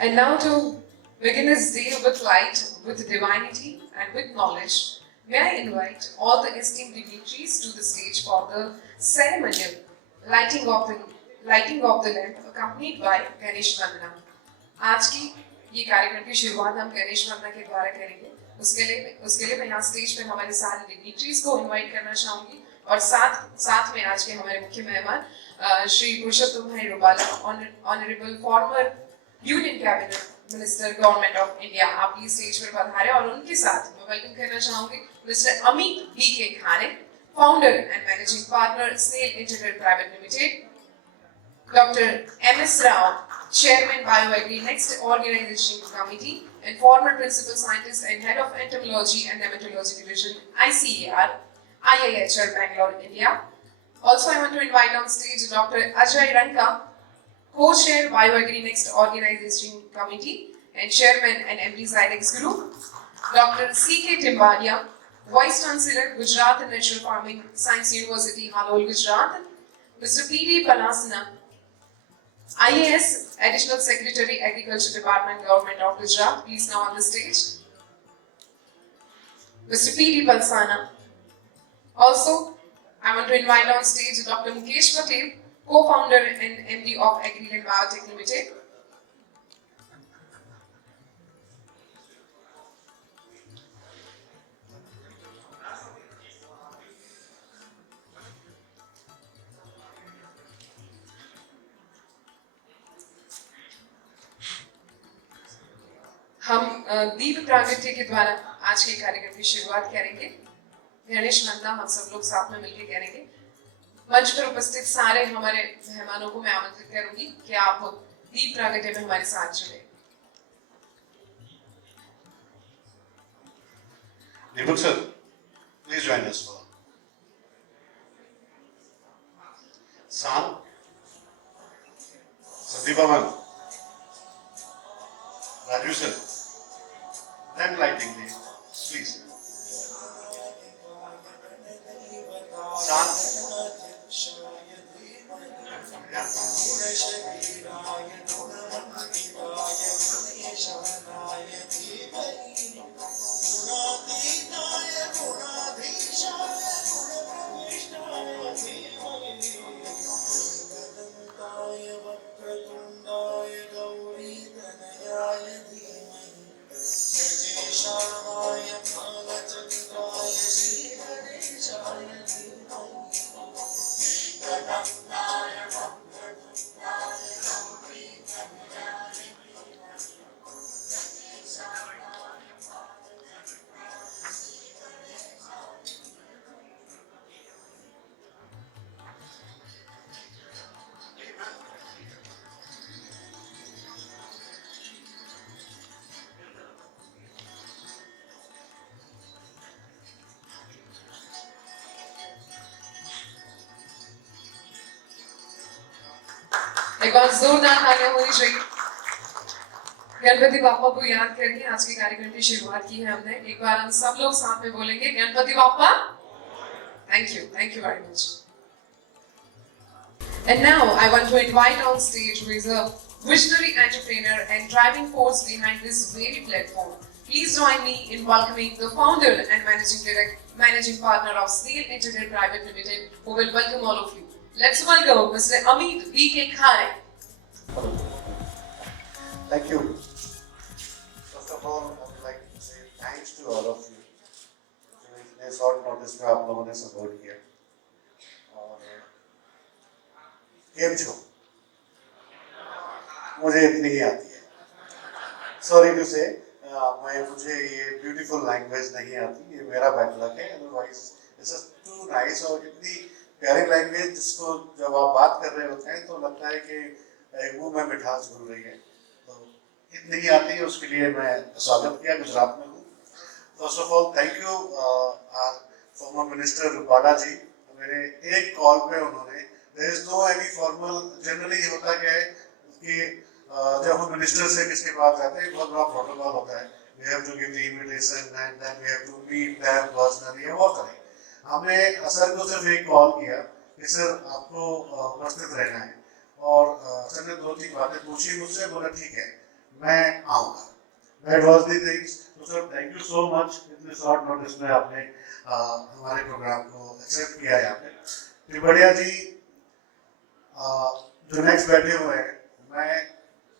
And now to begin this day with light, with divinity, and with knowledge, may I invite all the esteemed dignitaries to the stage for the ceremonial lighting of the lamp, accompanied by Ganesh Vandana. आज की ये कार्यक्रम की शुरुआत हम गणेश वंदना के द्वारा करेंगे। उसके लिए मैं यहाँ स्टेज पर हमारे सारे डिग्निटरीज को इनवाइट करना चाहूंगी और साथ में आज के हमारे मुख्य मेहमान Shri Purushottam bhai Rupala, honourable former union cabinet minister government of India, आप प्लीज स्टेज पर पधारे। और उनके साथ मैं वेलकम करना चाहूंगी mister Amit B K Khare, founder and managing partner स्नेल integrated private limited, Dr. M.S. Rao, Chairman BioAgri Next Organization Committee and former Principal Scientist and Head of Entomology and Nematology Division, ICAR, IIHR Bangalore, India. Also, I want to invite on stage Dr. Ajay Ranka, Co-Chair BioAgri Next Organization Committee and Chairman and MD Zydex Group. Dr. C.K. Timbadia, Vice Chancellor, Gujarat and Natural Farming Science University, Halol, Gujarat. Mr. P.D. Palasana, IAS, Additional Secretary, Agriculture Department, Government of Gujarat, please now on the stage. Mr. P.D. Palsana. Also, I want to invite on stage Dr. Mukesh Patel, co-founder and MD of Agri-Land Biotech Limited. हम दीप प्रागट्य के द्वारा आज के कार्यक्रम की शुरुआत करेंगे। गणेश वंदना हम सब लोग साथ में मिलकर करेंगे। मंच पर उपस्थित सारे हमारे मेहमानों को मैं आमंत्रित करूंगी कि आप दीप प्रागट्य में हमारे साथ जुड़े। Deepak sir, please join us for Sam, Sandeep Aman, Raju sir, then lighting me, please. Sam. एक बार जोरदार तालियां होनी चाहिए। गणपति बाप्पा को याद करके आज के कार्यक्रम की शुरुआत की है हमने। एक बार हम सब लोग साथ में बोलेंगे Ganpati Bappa. Thank you very much. And now I want to invite on stage who is a visionary entrepreneur and driving force behind this very platform. Please join me in welcoming the founder and managing partner of Snail Integrated Private Limited, who will welcome all of you. Let's welcome Mr. Amit B.K. Khare. Thank you. First of all, I would like to say thanks to all of you. इतने short notice में आप लोगों ने support किया और केम छो मुझे इतनी ही आती है। सॉरी टू से मुझे ये ब्यूटीफुल लैंग्वेज नहीं आती, ये मेरा बैड लक है। अदरवाइज इट्स टू नाइस और इतनी प्यारी लैंग्वेज जिसको जब आप बात कर रहे होते हैं तो लगता है कि मुंह में मिठास घुल रही है। तो इतनी ही आती है, उसके लिए मैं स्वागत किया। गुजरात में हूँ। First of all thank you former minister Rupala ji. मेरे एक कॉल पे उन्होंने, there is no any formal, generally होता क्या है कि जब हम मिनिस्टर से किसके पास जाते हैं बहुत बड़ा प्रोटोकॉल होता है, we have to give the invitation and then we have to meet them personally, वो करें। हमने सर को सिर्फ एक कॉल किया कि सर आपको उपस्थित रहना है और सर ने दो तीन बातें पूछी मुझसे, बोला ठीक है मैं आऊँगा. That was the things. तो sir thank you so much इतने शॉर्ट नोटिस में आपने हमारे प्रोग्राम को एक्सेप्ट किया यहाँ पे. त्रिपड़िया जी जो नेक्स्ट बैठे हुए हैं, मैं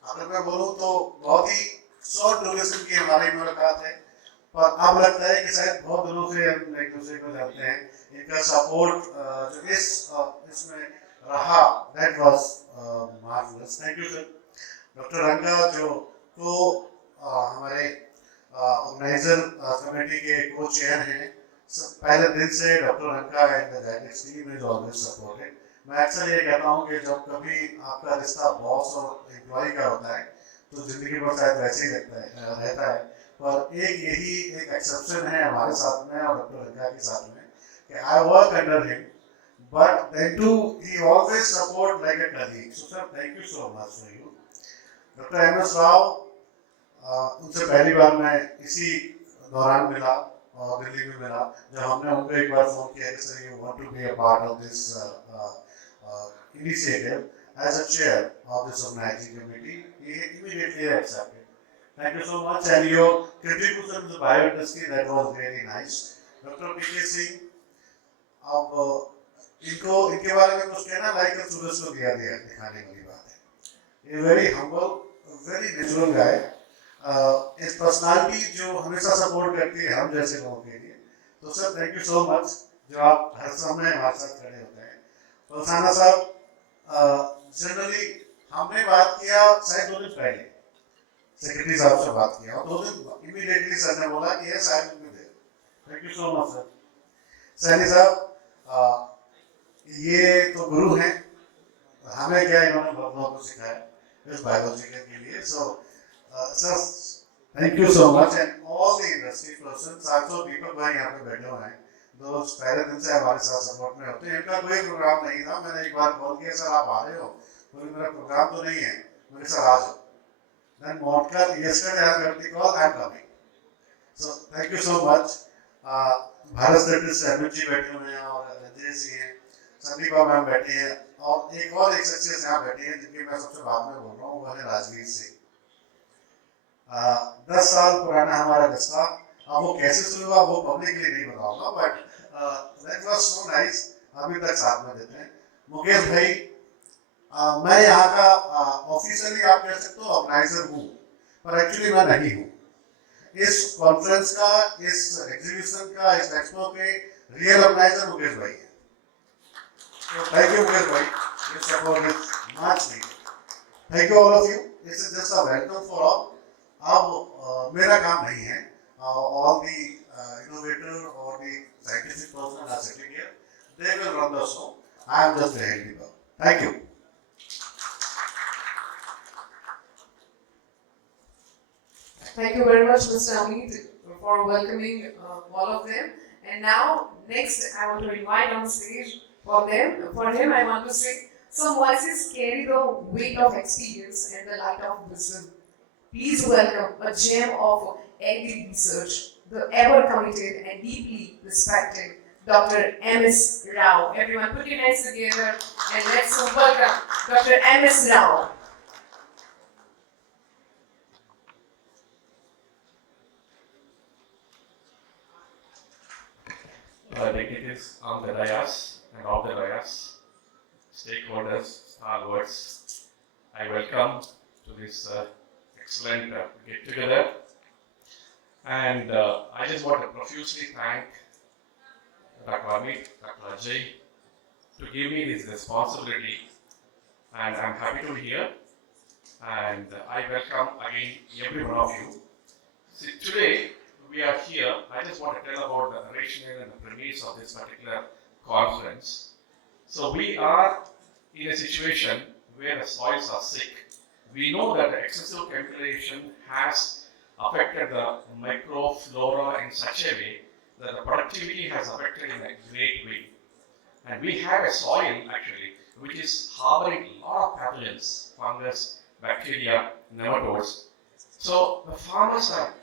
अगर मैं बोलूँ तो बहुत ही शॉर्ट ड्यूरेशन की हमारी मुलाकात है, पर अब लगता है कि शायद बहुत दिनों से हम एक दूसरे को जानते हैं. इनका सपोर्ट जो इसमें रहा, that was marvellous. Thank you sir. Doctor रंगा जो को हमारे ऑर्गेनाइजर कमेटी के को चेयर हैं, पहले दिन से डॉक्टर रंगा and the guidance team is always supported. मैं अक्सर ये कहता हूँ कि जब कभी आपका रिश्ता बॉस और एम्प्लॉय का होता है तो जिंदगी भर शायद वैसे ही रहता है, पर यही एक एक्सेप्शन है हमारे साथ में और डॉक्टर रंगा के साथ में कि I work under him, but then too he always support like a colleague. So sir, thank you so much for you. Doctor M S Rao, उनसे पहली बार मैं इसी दौरान मिला और दिल्ली में मिला जब हमने उनको एक बार फोन किया कि sir you want to be a part of this initiative as a chair of this organizing committee. He immediately accepted. Thank you so much, and your contribution to the bio industry, that was really nice. Dr. P.K. Singh, अब इनके बारे में कुछ कहना like सूरज को दिया दिखाने वाली बात है. ये वेरी हम्बल, वेरी नेचुरल गाय, इस पर्सनालिटी जो हमेशा सपोर्ट करती है हम जैसे लोगों के लिए. तो sir thank you so much जो आप हर समय हमारे साथ खड़े होते हैं. पलसाना साहब, जनरली हमने बात किया शायद 2 दिन पहले सेक्रेटरी साहब से बात किया और 2 दिन इमीडिएटली सर ने बोला कि yes I will be there. Thank you so much sir. Saini साहब, ये तो गुरु हैं, हमें क्या इन्होंने बहुत लोगों को सिखाया इस बायोलॉजी के लिए. So sir thank you so much and all the industry person. साथियों दीपक भाई यहाँ पे बैठे हुए हैं, दोस्त पहले दिन से हमारे साथ सपोर्ट में होते हैं. इनका कोई प्रोग्राम नहीं था, मैंने एक बार कॉल किया सर आप आ रहे हो, बोले मेरा प्रोग्राम तो नहीं है, मैंने सर आ जाओ. Then podcast yesterday I got the call, I am coming. So thank you so much. Bharat स्टेटिस सहमित जी बैठे हुए हैं और रंजेश जी हैं, संदीपा मैम बैठी हैं और एक सक्सेस यहाँ बैठी है जिनकी मैं सबसे बाद में बोल रहा हूँ, वो है राजवीर सिंह. 10 साल पुराना हमारा रिश्ता, अब वो कैसे शुरू हुआ वो पब्लिकली नहीं बताऊंगा, but that was so nice. अभी तक साथ में देते हैं. मुकेश भाई, मैं यहाँ का ऑफिशियली आप कह सकते हो ऑर्गेनाइजर हूँ, पर एक्चुअली मैं नहीं हूँ. इस कॉन्फ्रेंस का, इस एग्जीबिशन का, इस एक्सपो के रियल ऑर्गेनाइजर मुकेश भाई है. तो थैंक यू मुकेश भाई, your support is much needed. Thank you all of you. This is just a welcome for all. अब मेरा काम नहीं है. All the innovator or the scientific person are sitting here. They will run the show. I am just a helper. Thank you. Thank you very much, Mr. Amit, for welcoming all of them. And now, next, I want to invite on stage for them. For him, I want to say, some voices carry the weight of experience and the light of wisdom. Please welcome a gem of agri research, the ever committed and deeply respected Dr. M.S. Rao. Everyone, put your hands together and let's welcome Dr. M.S. Rao. Dignitaries on the dais and off the dais, stakeholders, stalwarts, I welcome to this excellent get together. And I just want to profusely thank Dr. Amit, Dr. Ajay to give me this responsibility, and I'm happy to be here. And I welcome again every one of you. See, today we are here. I just want to tell about the rationale and the premise of this particular conference. So we are in a situation where the soils are sick. We know that the excessive chemicalization has affected the microflora in such a way that the productivity has affected in a great way. And we have a soil actually which is harboring a lot of pathogens, fungus, bacteria, nematodes. So the farmers are,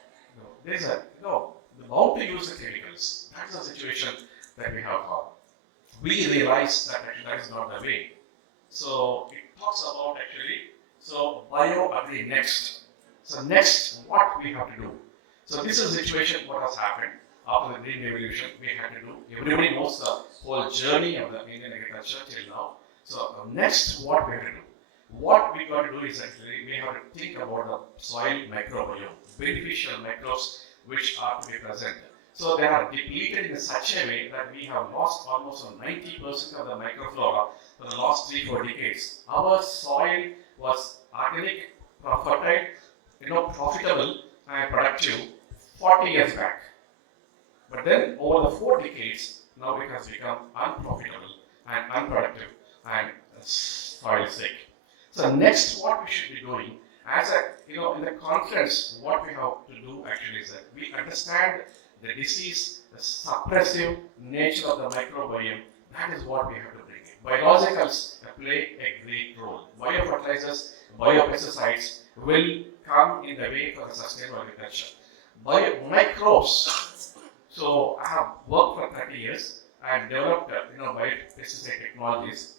there's a, the bound to use the chemicals. That's the situation that we have got. We realize that actually that is not the way. So it talks about actually, so bio agri next. So next, what we have to do? So this is the situation what has happened after the Green Revolution. We had to do. Everybody knows the whole journey of the Indian agriculture till now. So next, what we have to do? What we got to do is actually we have to think about the soil microbiome, beneficial microbes which are to be present. So they are depleted in such a way that we have lost almost 90% of the microflora for the last 3-4 decades. Our soil was organic, fertile, profitable and productive 40 years back. But then over the 4 decades, now it has become unprofitable and unproductive and soil sick. So next, what we should be doing, as in the conference, what we have to do actually is that we understand the disease, the suppressive nature of the microbiome. That is what we have to bring in. Biologicals play a great role. Biofertilizers, biopesticides will come in the way for the sustainable agriculture. Microbes. So I have worked for 30 years and developed, biopesticide technologies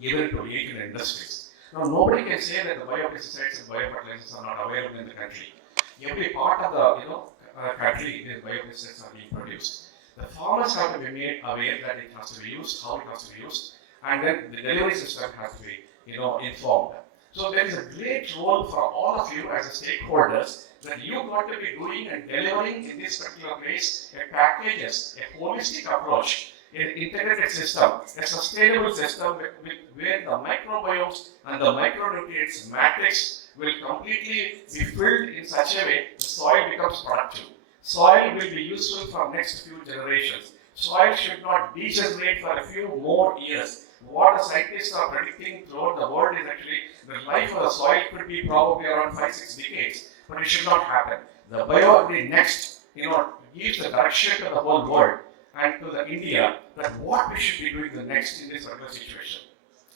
given to 18 industries. Now, nobody can say that the biopesticides and biofertilizers are not available in the country. Every part of the country, these biopesticides are being produced. The farmers have to be made aware that it has to be used, how it has to be used, and then the delivery system has to be, informed. So there is a great role for all of you as stakeholders that you got to be doing and delivering in this particular place a packages, a holistic approach, an integrated system, a sustainable system where the microbiomes and the micronutrients matrix will completely be filled in such a way the soil becomes productive. Soil will be useful for next few generations. Soil should not degenerate for a few more years. What the scientists are predicting throughout the world is actually the life of the soil could be probably around 5-6 decades, but it should not happen. The BioAgri Next, gives the direction to the whole world and to the India that what we should be doing the next in this particular situation.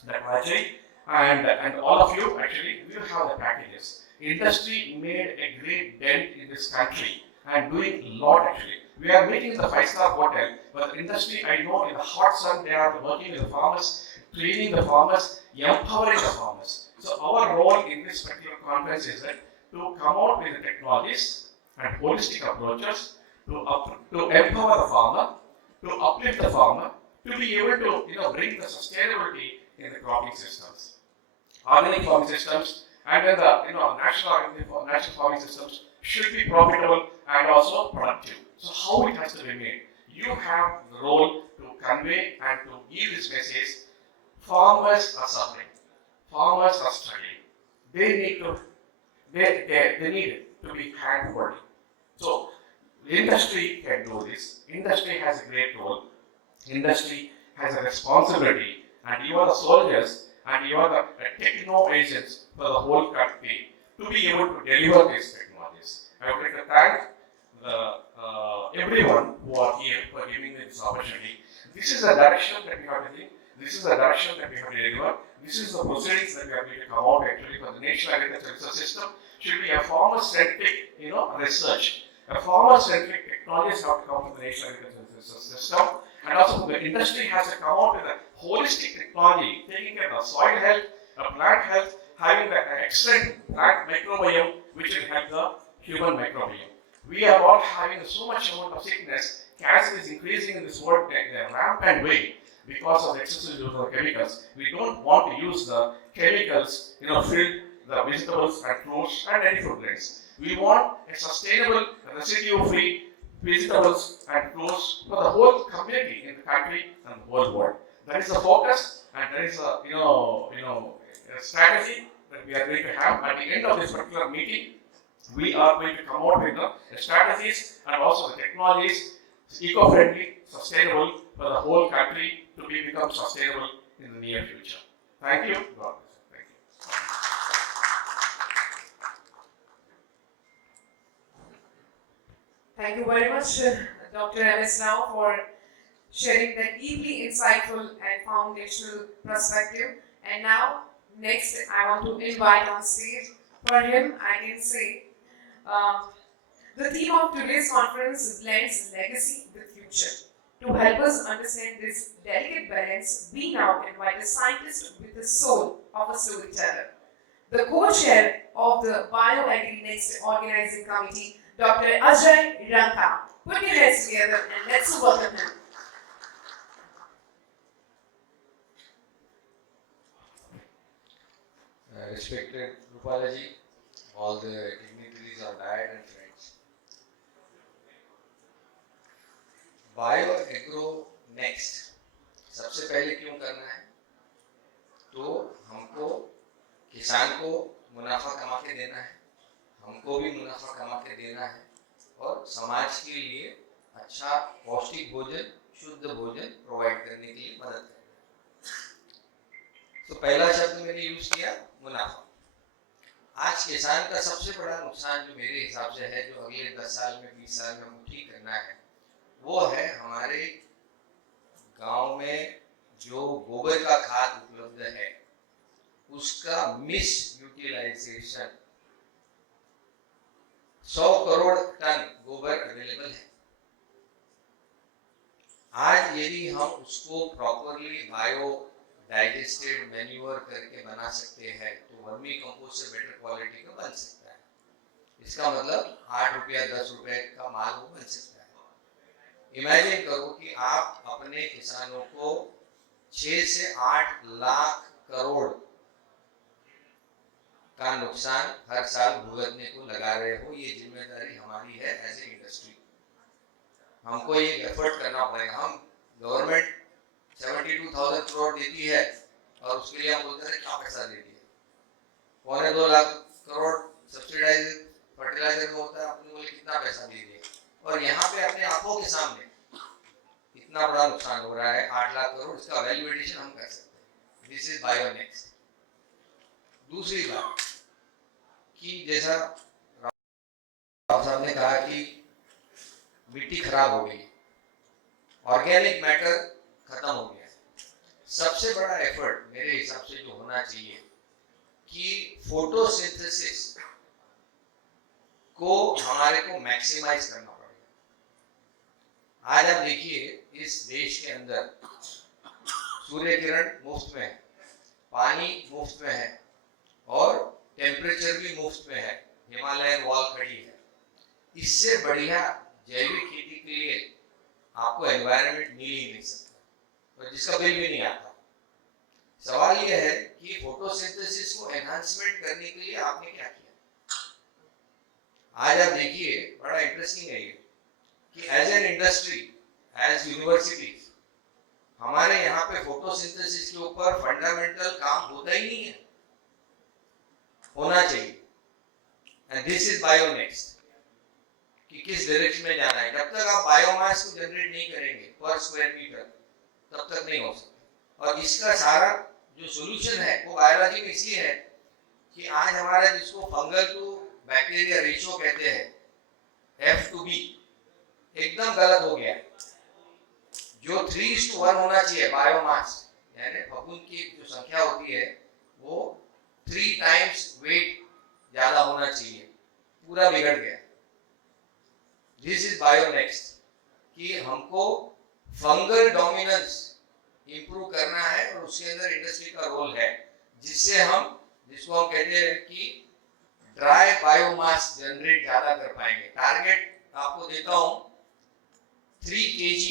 That Ajay and all of you actually will have the packages. Industry made a great dent in this country and doing a lot actually. We are meeting in the 5-star hotel, but the industry, I know in the hot sun, they are working with the farmers, training the farmers, empowering the farmers. So our role in this particular conference is that to come out with the technologies and holistic approaches to empower the farmer, to uplift the farmer, to be able to bring the sustainability in the cropping systems, organic farming systems, and then the natural farming systems should be profitable and also productive. So how it has to be made? You have the role to convey and to give this message. Farmers are suffering. Farmers are struggling. They need to be hand-holding. So industry can do this. Industry has a great role. Industry has a responsibility, and you are the soldiers and you are the techno agents for the whole country to be able to deliver these technologies. I would like to thank everyone who are here for giving me this opportunity. This is the direction that we have to think. This is the direction that we have to deliver. This is the proceedings that we are going to come out actually for the National Agricultural Research System. Should be a farmer-centric, research. A farmer-centric technologies have to come from the National Agricultural Research System, and also the industry has to come out with a holistic technology, taking care of the soil health, plant health, having the excellent plant microbiome, which will help the human microbiome. We are all having so much amount of sickness. Cancer is increasing in this world in a rampant way because of the excessive use of chemicals. We don't want to use the chemicals, filled the vegetables and fruits and any food grains. We want a sustainable, residue-free vegetables and fruits for the whole community in the country and the whole world. That is the focus, and that is a a strategy that we are going to have at the end of this particular meeting. We are going to come out with the strategies and also the technologies, eco-friendly, sustainable for the whole country to become sustainable in the near future. Thank you. God bless. Thank you very much, Dr. M.S. Rao, for sharing that deeply insightful and foundational perspective. And now, next, I want to invite on stage. For him, I can say, the theme of today's conference blends legacy with future. To help us understand this delicate balance, we now invite a scientist with the soul of a storyteller. the co-chair of the BioAgri Next Organizing Committee, Dr. Ajay Ranka. Put your hands together and let's welcome him. Respected Rupala ji, all the dignitaries of diet and friends. Bio agro next सबसे पहले क्यों करना है? तो हमको किसान को मुनाफा कमा के देना है, हमको भी मुनाफा कमा के देना है और समाज के लिए अच्छा पौष्टिक भोजन, शुद्ध भोजन प्रोवाइड करने के लिए मदद करना है। तो पहला शब्द मैंने यूज किया मुनाफा। आज किसान का सबसे बड़ा नुकसान जो मेरे हिसाब से है, जो अगले 10 साल में 20 साल में हमको ठीक करना है, वो है हमारे गांव में जो गोबर का खाद उपलब्ध है उसका मिस यूटिलाइजेशन। 100 करोड़ टन गोबर अवेलेबल है। आज यदि हम उसको प्रॉपरली बायो डाइजेस्टेड मैन्यूअर करके बना सकते हैं तो वर्मी कंपोस्ट से बेटर क्वालिटी का बन सकता है। इसका मतलब 8 रुपया 10 रुपए का माल वो बन सकता है। इमेजिन करो कि आप अपने किसानों को 6 से 8 लाख करोड़ का नुकसान हर साल भुगतने को लगा रहे हो। ये जिम्मेदारी हमारी है एज ए इंडस्ट्री। हमको ये एफर्ट करना पड़ेगा। हम गवर्नमेंट 72,000 करोड़ देती है और उसके लिए हम बोलते हैं क्या पैसा देती है। 1.25 लाख करोड़ सब्सिडाइज फर्टिलाइजर में होता है, अपने बोले कितना पैसा दे दिए और यहाँ पे अपने आंखों के सामने इतना बड़ा नुकसान हो रहा है। 8 लाख करोड़, इसका वैल्यू एडिशन हम कर सकते हैं। This is bio next. दूसरी बात कि जैसा राव साहब ने कहा कि मिट्टी खराब हो गई, ऑर्गेनिक मैटर खत्म हो गया। सबसे बड़ा एफर्ट मेरे हिसाब से जो होना चाहिए कि फोटोसिंथेसिस को हमारे को मैक्सिमाइज करना पड़ेगा। आज आप देखिए इस देश के अंदर सूर्य किरण मुफ्त में है, पानी मुफ्त में है और टेम्परेचर भी मुफ्त में है। हिमालयन वॉल खड़ी है। इससे बढ़िया जैविक खेती के लिए आपको एनवायरनमेंट मिल ही नहीं सकता और जिसका बिल भी नहीं आता। सवाल यह है कि फोटोसिंथेसिस को एनहांसमेंट करने के लिए आपने क्या किया। आज आप देखिए बड़ा इंटरेस्टिंग है ये कि as an industry, as universities, हमारे यहाँ पे फोटोसिंथेसिस के ऊपर फंडामेंटल काम होता ही नहीं है। होना चाहिए। And this is bio next कि किस डायरेक्शन में जाना है। जब तक आप बायोमास को जनरेट नहीं करेंगे पर स्क्वायर मीटर, तब तक नहीं हो सकता। और इसका सारा जो सॉल्यूशन है वो बायोलॉजी में इसलिए है कि आज हमारा जिसको फंगल टू बैक्टीरिया रेशियो कहते हैं, F/B, एकदम गलत हो गया। जो 3:1 होना चाहिए बायोमास, यानी फफूंद की जो संख्या होती है वो 3 टाइम्स वेट ज्यादा होना चाहिए। पूरा बिगड़ गया। दिस इज बायो नेक्स्ट कि हमको फंगल डोमिनेंस इंप्रूव करना है और उसके अंदर इंडस्ट्री का रोल है, जिससे हम जिसको हम कहते हैं कि ड्राई बायोमास जनरेट ज्यादा कर पाएंगे। टारगेट आपको देता हूं 3 kg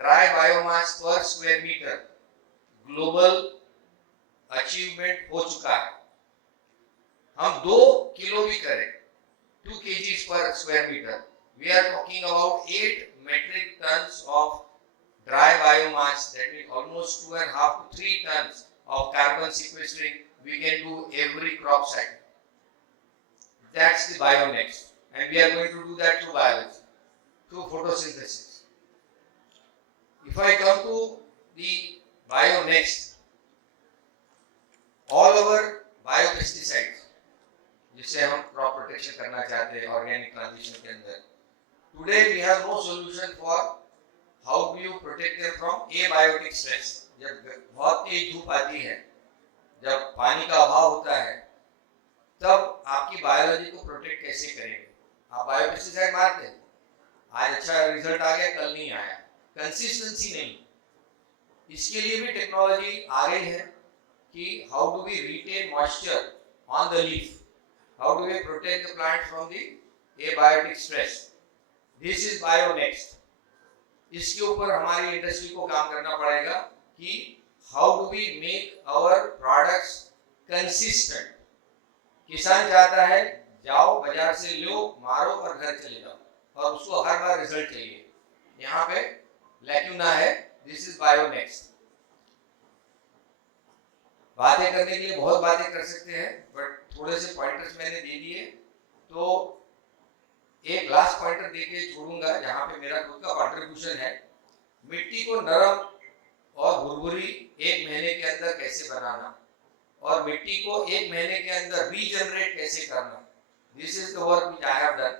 ड्राई बायोमास पर स्क्वायर मीटर ग्लोबल अचीवमेंट हो चुका है। हम 2 किलो भी करें 2 kg पर square metre, we are talking about 8 metric tons of dry biomass. That means almost 2.5 to 3 tons of carbon sequestering we can do every crop cycle. That's the bionext, and we are going to do that through biology, through photosynthesis. If I come to the bionext, all our biopesticides जिससे हम crop protection करना चाहते हैं organic transition के अंदर, today we have no solution for how do you protect them from abiotic stress. जब बहुत तेज धूप आती है, जब पानी का अभाव होता है, तब आपकी बायोलॉजी को प्रोटेक्ट कैसे करेंगे। आप बायोपेस्टिसाइड मारते हैं, आज अच्छा रिजल्ट आ गया, कल नहीं आया, कंसिस्टेंसी नहीं। इसके लिए भी टेक्नोलॉजी आ गई है कि how do we retain moisture on the leaf. How do we protect the plant from the abiotic stress? This is BioNext. इसके ऊपर हमारी इंडस्ट्री को काम करना पड़ेगा कि how do we make our products consistent. किसान चाहता है जाओ बाजार से लो, मारो और घर चले जाओ, और उसको हर बार रिजल्ट चाहिए. यहाँ पे लैक्यूना है. This is BioNext. बातें करने के लिए बहुत बातें कर सकते हैं, बट थोड़े से पॉइंटर्स मैंने दे दिए. तो एक लास्ट पॉइंटर देके छोड़ूंगा जहां पे मेरा खुद का कंट्रीब्यूशन है. मिट्टी को नरम और भुरभुरी 1 महीने के अंदर कैसे बनाना, और मिट्टी को 1 महीने के अंदर रीजनरेट कैसे करना. This is the work which I have done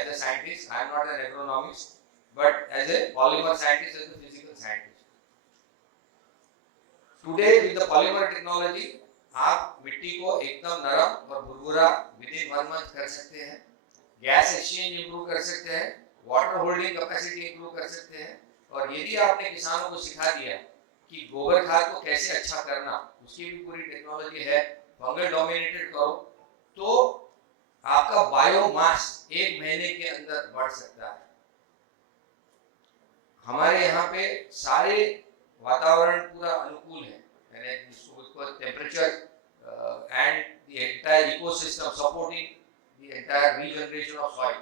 as a scientist. I am not an agronomist, but as a polymer scientist, as a physical scientist. Today with the polymer technology आप मिट्टी को एकदम नरम और भुरभुरा within 1 month कर सकते हैं. गैस एक्सचेंज इंप्रूव कर सकते हैं, वाटर होल्डिंग कैपेसिटी इंप्रूव कर सकते हैं. और यदि आपने किसानों को सिखा दिया कि गोबर खाद को कैसे अच्छा करना, उसकी भी पूरी टेक्नोलॉजी है, फंगल डोमिनेटेड करो, तो आपका बायोमास 1 महीने के अंदर बढ़ सकता है. हमारे यहाँ पे सारे वातावरण पूरा अनुकूल है, यानी temperature and the entire ecosystem supporting the entire regeneration of soil.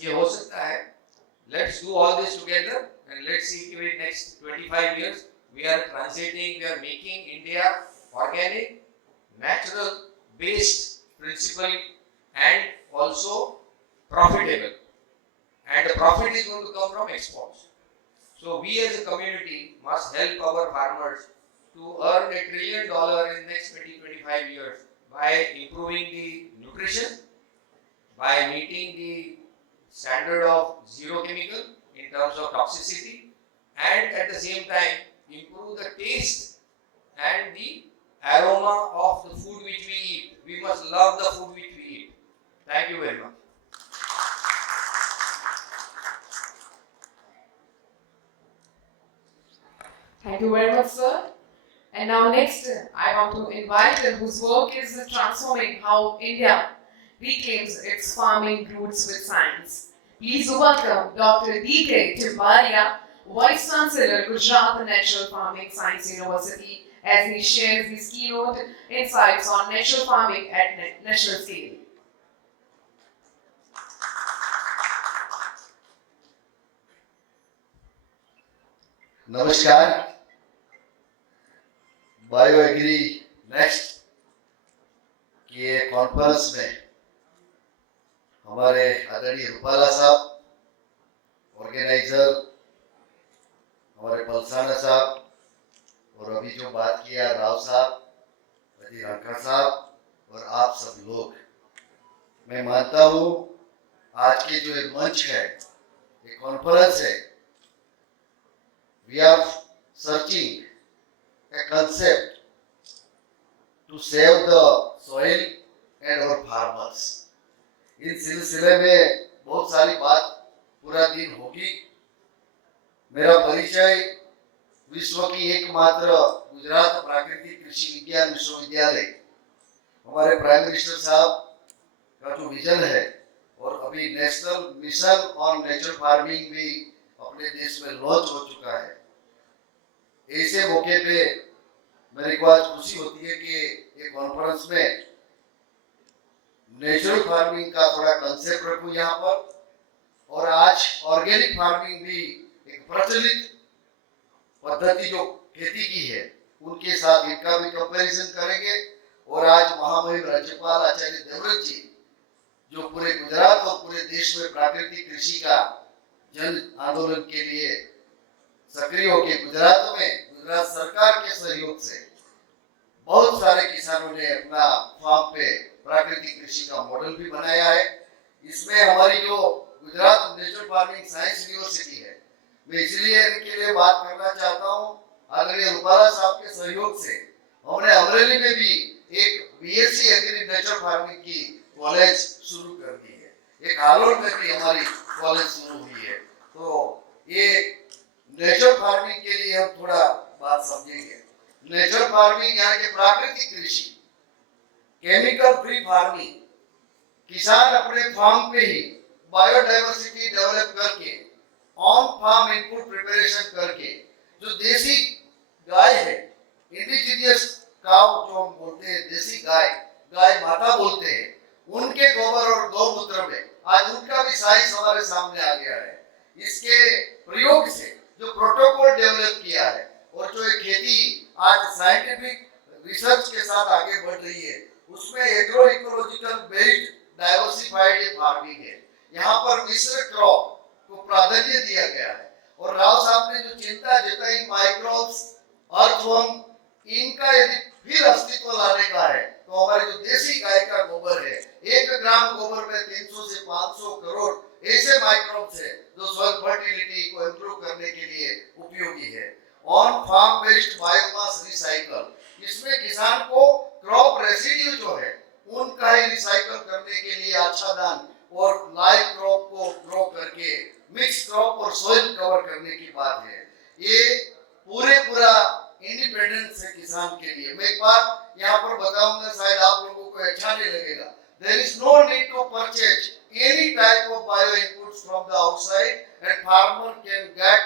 ये हो सकता है. Let's do all this together and let's see if in next 25 years we are transiting, we are making India organic, natural based principle and also profitable. And the profit is going to come from exports. So we as a community must help our farmers to earn $1 trillion in next 20-25 years by improving the nutrition, by meeting the standard of zero chemical in terms of toxicity, and at the same time improve the taste and the aroma of the food which we eat. We must love the food which we eat. Thank you very much. Thank you very much, sir. And now next, I want to invite whose work is transforming how India reclaims its farming roots with science. Please welcome Dr. D.K. Timbaria, Vice Chancellor, Gujarat Natural Farming Science University, as he shares his keynote insights on natural farming at national scale. नमस्कार. Bio agree next के conference में हमारे आदरणीय रूपाला साहब, organiser हमारे पलसाना साहब, और अभी जो बात किया राव साहब, अजी रंका साहब और आप सब लोग, मैं मानता हूँ आज के जो ये मंच है, ये कॉन्फ्रेंस है, we are searching a concept to save the soil and our farmers. इस सिलसिले में बहुत सारी बात पूरा दिन होगी. मेरा परिचय विश्व की एकमात्र गुजरात प्राकृतिक कृषि विज्ञान विश्वविद्यालय, हमारे प्राइम मिनिस्टर साहब का जो विजन है, और अभी national mission on natural farming भी अपने देश में लॉन्च हो चुका है. ऐसे मौके पे मेरे को आज खुशी होती है कि एक कॉन्फ्रेंस में नेचुरल फार्मिंग का थोड़ा कंसेप्ट रखूं यहाँ पर, और आज ऑर्गेनिक फार्मिंग भी एक प्रचलित पद्धति जो खेती की है उनके साथ इनका भी कंपैरिजन करेंगे. और आज महामहिम राज्यपाल आचार्य देवव्रत जी जो पूरे गुजरात और पूरे देश में प्राकृतिक कृषि का जन आंदोलन के लिए सक्रिय होकर गुजरात सरकार के सहयोग से बहुत सारे किसानों ने अपना फार्म पे प्राकृतिक कृषि का मॉडल भी बनाया है. इसमें हमारी जो Gujarat natural farming science university है, मैं इसलिए इनके लिए बात करना चाहता हूँ. आदरणीय रूपाला साहब के सहयोग से हमने अमरेली में भी एक बीएससी एग्री नेचुरल फार्मिंग की कॉलेज शुरू कर दी है. एक हालोर में भी हमारी कॉलेज शुरू हुई है. तो ये नेचुरल फार्मिंग के लिए हम थोड़ा बात समझेंगे. नेचुरल फार्मिंग यानी कि प्राकृतिक कृषि, केमिकल फ्री फार्मिंग, किसान अपने फार्म पे ही बायोडाइवर्सिटी डेवलप करके ऑन फार्म इनपुट प्रिपरेशन करके जो देसी गाय है, इंडिजिनियस काउ जो हम बोलते हैं, देसी गाय, गाय माता बोलते हैं, उनके गोबर और गौमूत्र में आज उनका भी साइज हमारे सामने आ गया है। इसके प्रयोग से जो प्रोटोकॉल डेवलप किया है और जो ये खेती आज साइंटिफिक रिसर्च के साथ आगे बढ़ रही है, उसमें agro ecological based diversified farming है। यहाँ पर मिश्र क्रॉप को प्राधान्य दिया गया है और राव साहब ने जो चिंता जताई माइक्रोब्स, अर्थवर्म, इनका यदि फिर अस्तित्व लाने का है तो हमारे जो देसी गाय का गोबर है, 1 ग्राम गोबर में 300 से 500 करोड़ ऐसे माइक्रोब्स है जो सॉइल फर्टिलिटी को इंप्रूव करने के लिए उपयोगी है। On farm based biomass recycle, इसमें किसान को क्रॉप रेसिड्यू जो है उनका ही रिसाइकल करने के लिए आच्छादन और लाइव क्रॉप को ग्रो करके मिक्स क्रॉप और सॉइल कवर करने की बात है। ये पूरा इंडिपेंडेंस है किसान के लिए। मैं एक बात यहाँ पर बताऊंगा, शायद आप लोगों को अच्छा नहीं लगेगा। There is no need to purchase any type of bio inputs from the outside, and farmer can get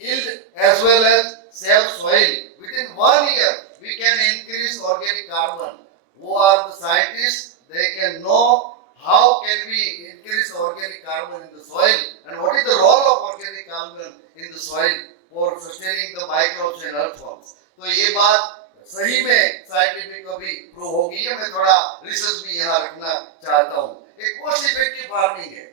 yield as well as save soil. Within 1 year, we can increase organic carbon. Who are the scientists? They can know how can we increase organic carbon in the soil and what is the role of organic carbon in the soil for sustaining the microbes and earthworms. तो ये बात सही में scientific अभी prove होगी है। मैं थोड़ा रिसर्च भी यहाँ रखना चाहता हूँ। एक कॉस्ट इफेक्टिव फार्मिंग है,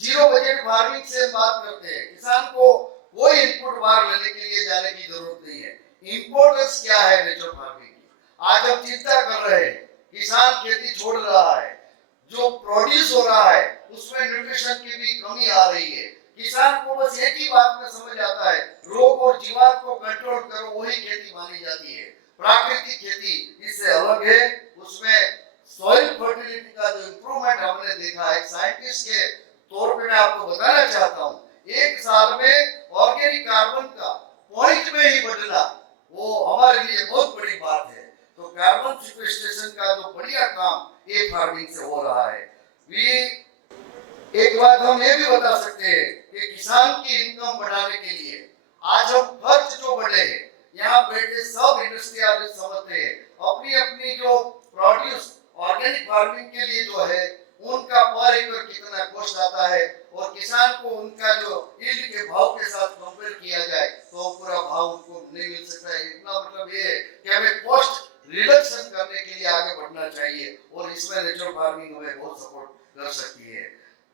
जीरो बजट फार्मिंग से बात करते हैं। किसान को कोई इनपुट बाहर लेने के लिए जाने की जरूरत नहीं है। इंपॉर्टेंस क्या है नेचुरल फार्मिंग की? आज हम चिंता कर रहे हैं, किसान खेती छोड़ रहा है, जो प्रोड्यूस हो रहा है उसमें न्यूट्रिशन की भी कमी आ रही है। किसान को बस एक ही बात में समझ आता है, रोग और जीवात को कंट्रोल करो, वही खेती मानी जाती है। प्राकृतिक खेती इससे अलग है। उसमें सॉइल फर्टिलिटी का जो इंप्रूवमेंट हमने देखा है, साइंटिस्ट के तौर पे मैं आपको बताना चाहता हूँ, 1 साल में ऑर्गेनिक कार्बन का पॉइंट में ही बढ़ना, वो हमारे लिए बहुत बड़ी बात है। तो कार्बन सिक्वेस्ट्रेशन का जो बढ़िया काम ये फार्मिंग से हो रहा है। एक बात हम ये भी बता सकते हैं कि किसान की इनकम बढ़ाने के लिए आज हम खर्च जो बढ़े हैं, यहाँ बैठे सब इंडस्ट्रियलिस्ट समझते हैं, अपनी अपनी जो प्रोड्यूस ऑर्गेनिक फार्मिंग के लिए जो है उनका पर एकड़ कितना कॉस्ट आता है और किसान को उनका जो यील्ड के भाव के साथ कंपेयर किया जाए तो पूरा भाव उनको नहीं मिल सकता है। इतना मतलब ये है कि हमें कॉस्ट रिडक्शन करने के लिए आगे बढ़ना चाहिए और इसमें नेचुरल फार्मिंग हमें बहुत सपोर्ट कर सकती है।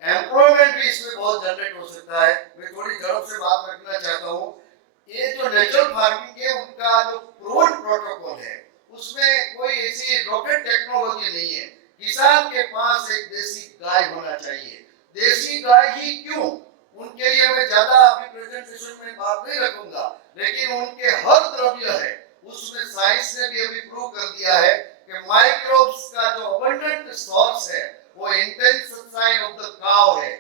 एम्प्लॉयमेंट भी इसमें बहुत जनरेट हो सकता है। मैं थोड़ी झड़प से बात रखना चाहता हूँ। ये जो नेचुरल फार्मिंग है उनका जो प्रूवन प्रोटोकॉल है उसमें कोई ऐसी रॉकेट टेक्नोलॉजी नहीं है। किसान के पास एक देसी गाय होना चाहिए। देसी गाय ही क्यों, उनके लिए मैं ज्यादा अभी प्रेजेंटेशन में बात नहीं रखूंगा, लेकिन उनके हर द्रव्य है उसमें साइंस ने भी अभी प्रूव कर दिया है कि माइक्रोब्स का जो अबंडेंट सोर्स है वो intense sunshine of the cow है।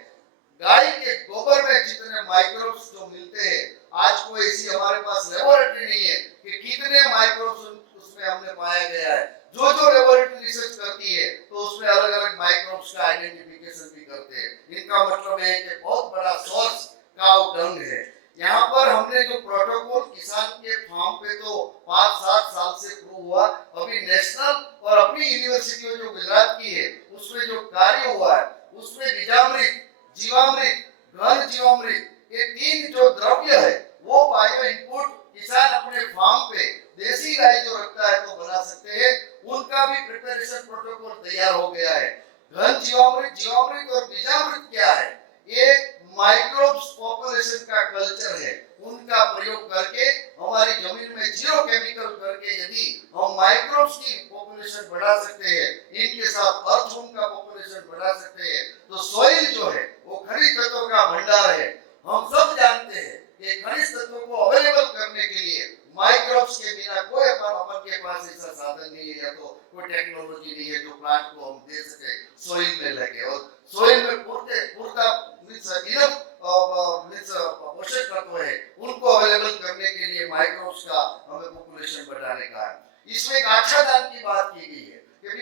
गाय के गोबर में जितने माइक्रोब्स जो मिलते हैं, आज कोई ऐसी हमारे पास लेबोरेटरी नहीं है कि कितने माइक्रोब्स उसमें हमने पाया गया है। जो लेबोरेटरी रिसर्च करती है तो उसमें अलग अलग माइक्रोब्स का आइडेंटिफिकेशन भी करते हैं। इनका मतलब है कि बहुत बड़ा सोर्स काउ डंग है। यहाँ पर हमने जो प्रोटोकॉल किसान के फार्म पे तो 5-7 साल से प्रूव हुआ, अभी नेशनल और अपनी यूनिवर्सिटी जो गुजरात की है उसमें जो कार्य हुआ है उसमें बीजामृत, जीवामृत, घन जीवामृत, ये 3 जो द्रव्य है वो बायो इनपुट किसान अपने फार्म पे देसी गाय जो रखता है तो बना सकते हैं। उनका भी प्रिपरेशन प्रोटोकॉल तैयार हो गया है। घन जीवामृत, जीवामृत और बीजामृत क्या है? ये माइक्रोब्स पॉपुलेशन का कल्चर है। उनका प्रयोग करके हमारी जमीन में जीरो केमिकल करके यदि हम माइक्रोब्स की पॉपुलेशन बढ़ा सकते हैं, इनके साथ अर्थवर्म का पॉपुलेशन बढ़ा सकते हैं, तो सॉइल जो है वो खनिज तत्वों का भंडार है। हम सब जानते हैं कि खनिज तत्वों को अवेलेबल करने के लिए माइक्रोब्स के बिना कोई अपन के पास ऐसा साधन नहीं है या तो कोई टेक्नोलॉजी नहीं है जो प्लांट को हम दे सके सॉइल में लगे और सॉइल में पूरा पोषक तत्व है उनको अवेलेबल करने के लिए माइक्रोब्स का हमें पॉपुलेशन बढ़ाने का है। इसमें एक आच्छादन की बात की गई है कि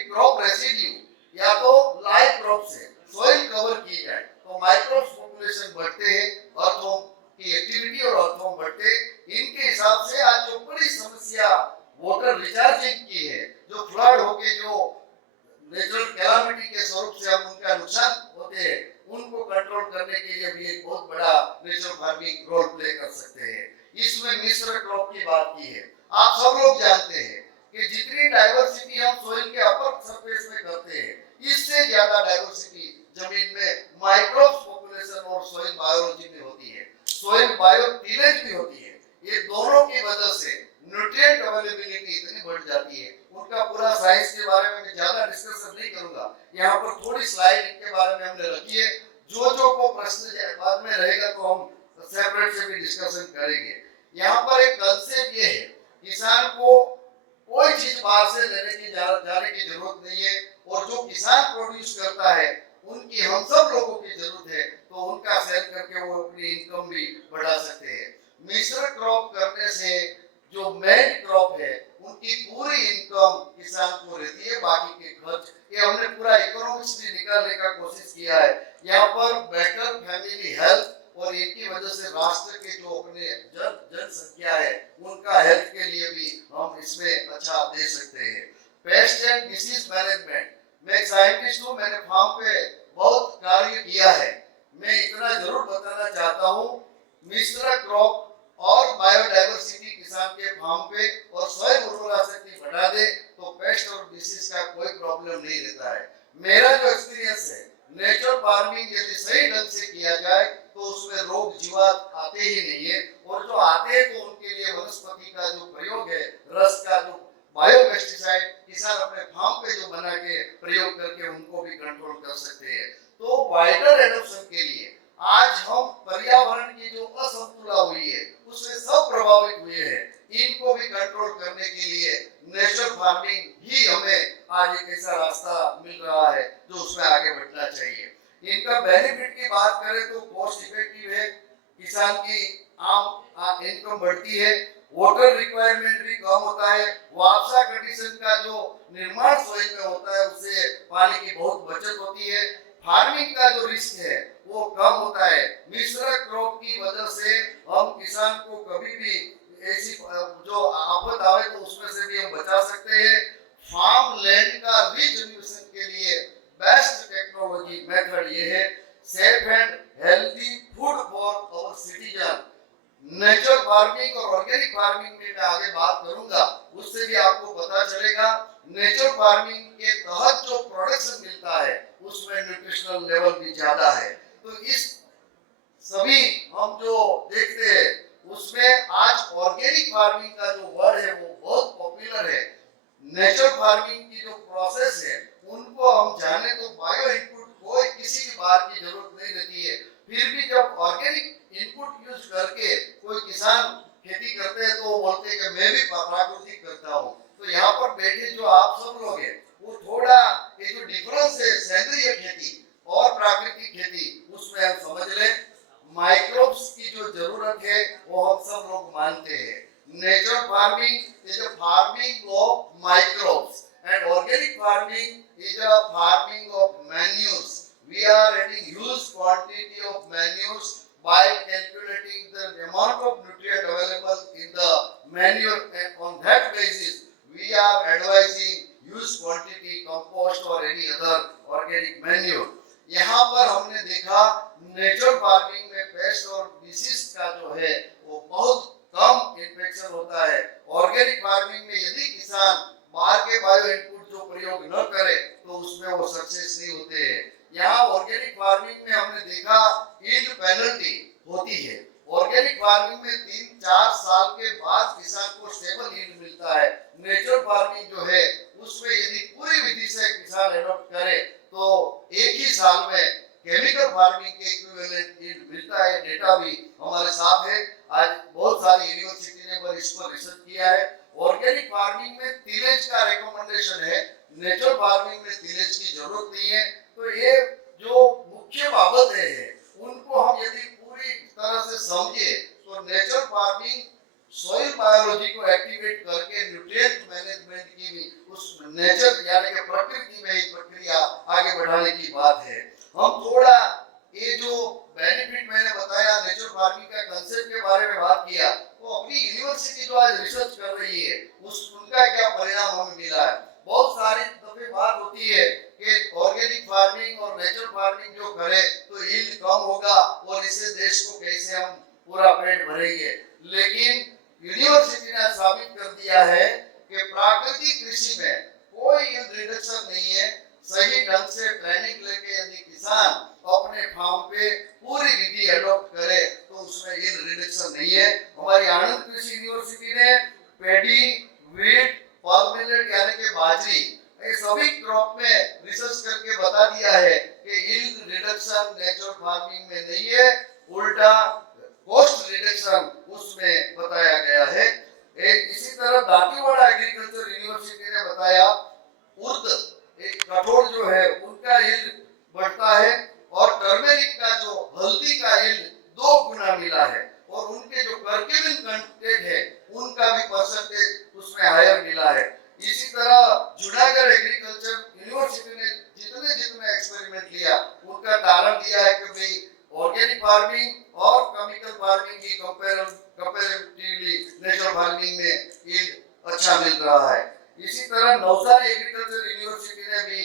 ज्यादा डाइवर्सिटी जमीन में माइक्रोब्स पॉपुलेशन और सॉइल बायोलॉजी में होती है, सॉइल बायो टिलेज भी होती है। ये दोनों की वजह से न्यूट्रिएंट अवेलेबिलिटी इतनी बढ़ जाती है। उनका पूरा साइंस के बारे में मैं ज्यादा डिस्कशन नहीं करूंगा, यहाँ पर थोड़ी स्लाइड इनके बारे में हमने रखी है। जो को प्रश्न बाद में रहेगा तो हम सेपरेट से भी डिस्कशन करेंगे। यहाँ पर एक कंसेप्ट ये है, किसान को कोई चीज बाहर से लेने की जाने की जरूरत नहीं है, और जो किसान प्रोड्यूस करता है उनकी हम सब लोगों की जरूरत है, तो उनका सेल करके वो अपनी इनकम भी बढ़ा सकते हैं। मिश्र क्रॉप करने से जो मेन क्रॉप है उनकी पूरी इनकम किसान को रहती है, बाकी के खर्च ये हमने पूरा इकोनॉमिक्स भी निकालने का कोशिश किया है। यहाँ पर बेटर फैमिली हेल्थ और इनकी वजह से राष्ट्र के जो अपने जनसंख्या है उनका हेल्थ के लिए भी हम इसमें अच्छा दे सकते हैं। पेस्ट एंड डिसीज मैनेजमेंट, मैं एक साइंटिस्ट हूँ, मैंने फार्म पे बहुत कार्य किया है। मैं इतना जरूर बताना चाहता हूँ, मिश्र क्रॉप और बायोडाइवर्सिटी किसान के फार्म पे और सॉइल उर्वरा शक्ति बढ़ा दे तो पेस्ट और डिसीज का कोई प्रॉब्लम नहीं रहता है। मेरा जो एक्सपीरियंस है, नेचुरल फार्मिंग यदि सही ढंग से किया जाए तो उसमें रोग जीवात आते ही नहीं है, और जो आते हैं तो उनके लिए वनस्पति का जो प्रयोग है, रस का जो बायोपेस्टिसाइड किसान अपने फार्म पे जो बना के प्रयोग करके उनको भी कंट्रोल कर सकते हैं। तो वाइडर एडॉप्शन के लिए आज हम पर्यावरण की जो असंतुलन हुई है उसमें सब प्रभावित हुए हैं, इनको भी कंट्रोल करने के लिए नेचुरल फार्मिंग ही हमें आज एक ऐसा रास्ता मिल रहा है जो उसमें आगे बढ़ना चाहिए। इनका बेनिफिट की बात करें तो कॉस्ट इफेक्टिव है, किसान की आम इनकम बढ़ती है, वाटर रिक्वायरमेंट भी कम होता है, वापसा कंडीशन का जो निर्माण सॉइल में होता है उससे पानी की बहुत बचत होती है, फार्मिंग का जो रिस्क है वो कम होता है। मिश्र क्रॉप की वजह से हम किसान को कभी भी ऐसी जो आफत आवे तो उसमें से भी हम बचा सकते हैं। फार्म लैंड का रीजनरेशन के लिए बेस्ट टेक्नोलॉजी मेथड ये है, safe and healthy food for our citizen. Natural farming और ऑर्गेनिक फार्मिंग में मैं आगे बात करूंगा, उससे भी आपको पता चलेगा। नेचुरल फार्मिंग के तहत जो प्रोडक्शन मिलता है उसमें न्यूट्रिशनल लेवल भी ज्यादा है। तो इस सभी हम जो देखते हैं उसमें आज ऑर्गेनिक फार्मिंग का जो वर्ड है वो बहुत पॉपुलर है। नेचुरल फार्मिंग की जो प्रोसेस है उनको हम जाने तो बायो इनपुट कोई किसी भी बात की जरूरत नहीं रहती है, फिर भी जब ऑर्गेनिक इनपुट यूज करके कोई किसान खेती करते हैं तो वो बोलते हैं कि मैं भी प्राकृतिक करता हूँ। तो यहाँ पर बैठे जो आप सब लोग हैं वो थोड़ा ये जो डिफरेंस है सेंद्रीय खेती और प्राकृतिक खेती उसमें हम समझ लें। माइक्रोब्स की जो जरूरत है वो हम सब लोग मानते हैं। Natural farming is a farming of microbes and organic farming is a farming of manures. We are adding huge quantity of manures by calculating the amount of nutrient available in the manure, and on that basis we are advising use quantity compost or any other organic manure. यहाँ पर हमने देखा natural farming में paste और disease का जो है वो बहुत कम इन्फेक्शन होता है। ऑर्गेनिक फार्मिंग में यदि किसान बाहर के बायो इनपुट जो प्रयोग न करे तो उसमें वो सक्सेस नहीं होते हैं। यहाँ ऑर्गेनिक फार्मिंग में हमने देखा यील्ड पेनल्टी होती है। ऑर्गेनिक फार्मिंग में 3-4 साल के बाद किसान को स्टेबल यील्ड मिलता है। नेचुरल फार्मिंग जो है उसमें यदि पूरी विधि से किसान एडॉप्ट करे तो एक ही साल में केमिकल फार्मिंग के इक्विवेलेंट यील्ड मिलता है। डेटा भी हमारे साथ है, आज बहुत सारी यूनिवर्सिटी ने पर इस पर रिसर्च किया है। ऑर्गेनिक फार्मिंग में तिलेज का रिकमेंडेशन है, नेचुरल फार्मिंग में तिलेज की जरूरत नहीं है। तो ये जो मुख्य बाबत है उनको हम यदि पूरी तरह से समझे तो नेचुरल फार्मिंग सॉइल बायोलॉजी को एक्टिवेट करके न्यूट्रिएंट मैनेजमेंट की भी उस नेचर यानी कि प्रकृति में एक प्रक्रिया आगे बढ़ाने की बात है। हम थोड़ा ये जो बेनिफिट मैंने बताया नेचुरल फार्मिंग का कंसेप्ट के बारे में बात किया, तो अपनी यूनिवर्सिटी जो आज रिसर्च कर रही है उनका क्या परिणाम हमें मिला है। बहुत सारी दफे बात होती है कि ऑर्गेनिक फार्मिंग और नेचुरल फार्मिंग जो करे तो यील्ड कम होगा और इससे देश को कैसे हम पूरा पेट भरेंगे, लेकिन यूनिवर्सिटी ने साबित कर दिया है कि प्राकृतिक कृषि में कोई यील्ड रिडक्शन नहीं है। सही ढंग से ट्रेनिंग लेके यदि किसान अपने फार्म पे पूरी विधि एडॉप्ट करे तो उसमें यील्ड रिडक्शन नहीं है। हमारी आनंद कृषि यूनिवर्सिटी ने पैडी, वीट, पल्प मिलेट यानी कि बाजरी, ये सभी क्रॉप में रिसर्च करके बता दिया है कि यील्ड रिडक्शन नेचुरल फार्मिंग में नहीं है, उल्टा कॉस्ट रिडक्शन उसमें बताया गया है। इसी तरह दांतीवाड़ा एग्रीकल्चर यूनिवर्सिटी ने बताया उर्द एक कठोर जो है उनका यील्ड बढ़ता है और टर्मेरिक का जो हल्दी का यील्ड 2 गुना मिला है और उनके जो कर्क्यूमिन कंटेंट है उनका भी परसेंटेज उसमें हायर मिला है। इसी तरह जूनागढ़ एग्रीकल्चर यूनिवर्सिटी ने जितने एक्सपेरिमेंट लिया उनका कारण दिया है कि भाई ऑर्गेनिक फार्मिंग और केमिकल फार्मिंग की कंपैरेटिवली नेचुरल फार्मिंग में यील्ड अच्छा मिल रहा है। इसी तरह नवसारी एग्रीकल्चर यूनिवर्सिटी ने भी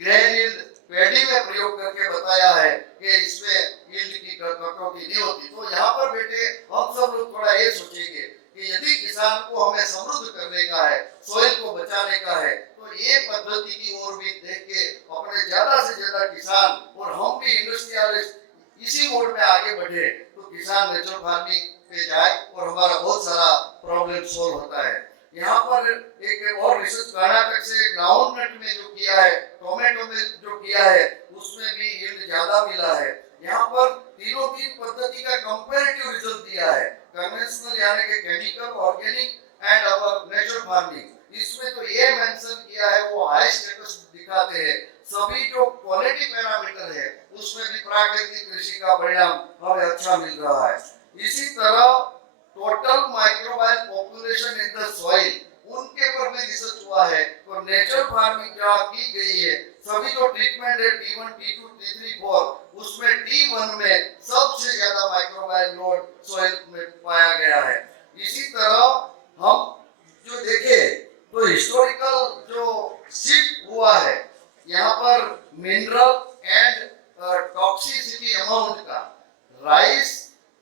ग्रेन यील्ड पैडी में प्रयोग करके बताया है कि इसमें यील्ड की कटौती नहीं होती। तो यहाँ पर बेटे हम सब लोग थोड़ा ये सोचेंगे कि यदि किसान को हमें समृद्ध करने का है, सोइल को बचाने का है, तो ये पद्धति की ओर भी देख के अपने ज्यादा से ज्यादा किसान और हम भी इंडस्ट्रियलिस्ट इसी मोड में आगे बढ़े तो किसान नेचुरल फार्मिंग पे जाए और हमारा बहुत सारा प्रॉब्लम सोल्व होता है। यहाँ पर एक और रिसर्च कर्नाटक से ग्राउंड नट में जो किया है, टोमेटो में जो किया है, उसमें भी यील्ड ज्यादा मिला है। यहाँ पर तीन पद्धति का कंपैरेटिव रिजल्ट दिया है, कन्वेंशनल यानी कि chemical, organic and our natural farming. इसमें तो ये मेंशन किया है वो हाई स्टेटस दिखाते हैं। सभी जो क्वालिटी पैरामीटर है उसमें भी प्राकृतिक कृषि का परिणाम हमें अच्छा मिल रहा है। इसी तरह total microbial population in the soil उनके पर भी रिसर्च हुआ है और नेचुरल फार्मिंग जहाँ की गई है सभी जो ट्रीटमेंट है T1, T2, T3, 4 उसमें T1 में सबसे ज्यादा माइक्रोबायल लोड सॉइल में पाया गया है। इसी तरह हम जो देखें तो हिस्टोरिकल जो शिफ्ट हुआ है यहाँ पर मिनरल एंड टॉक्सिसिटी अमाउंट का राइस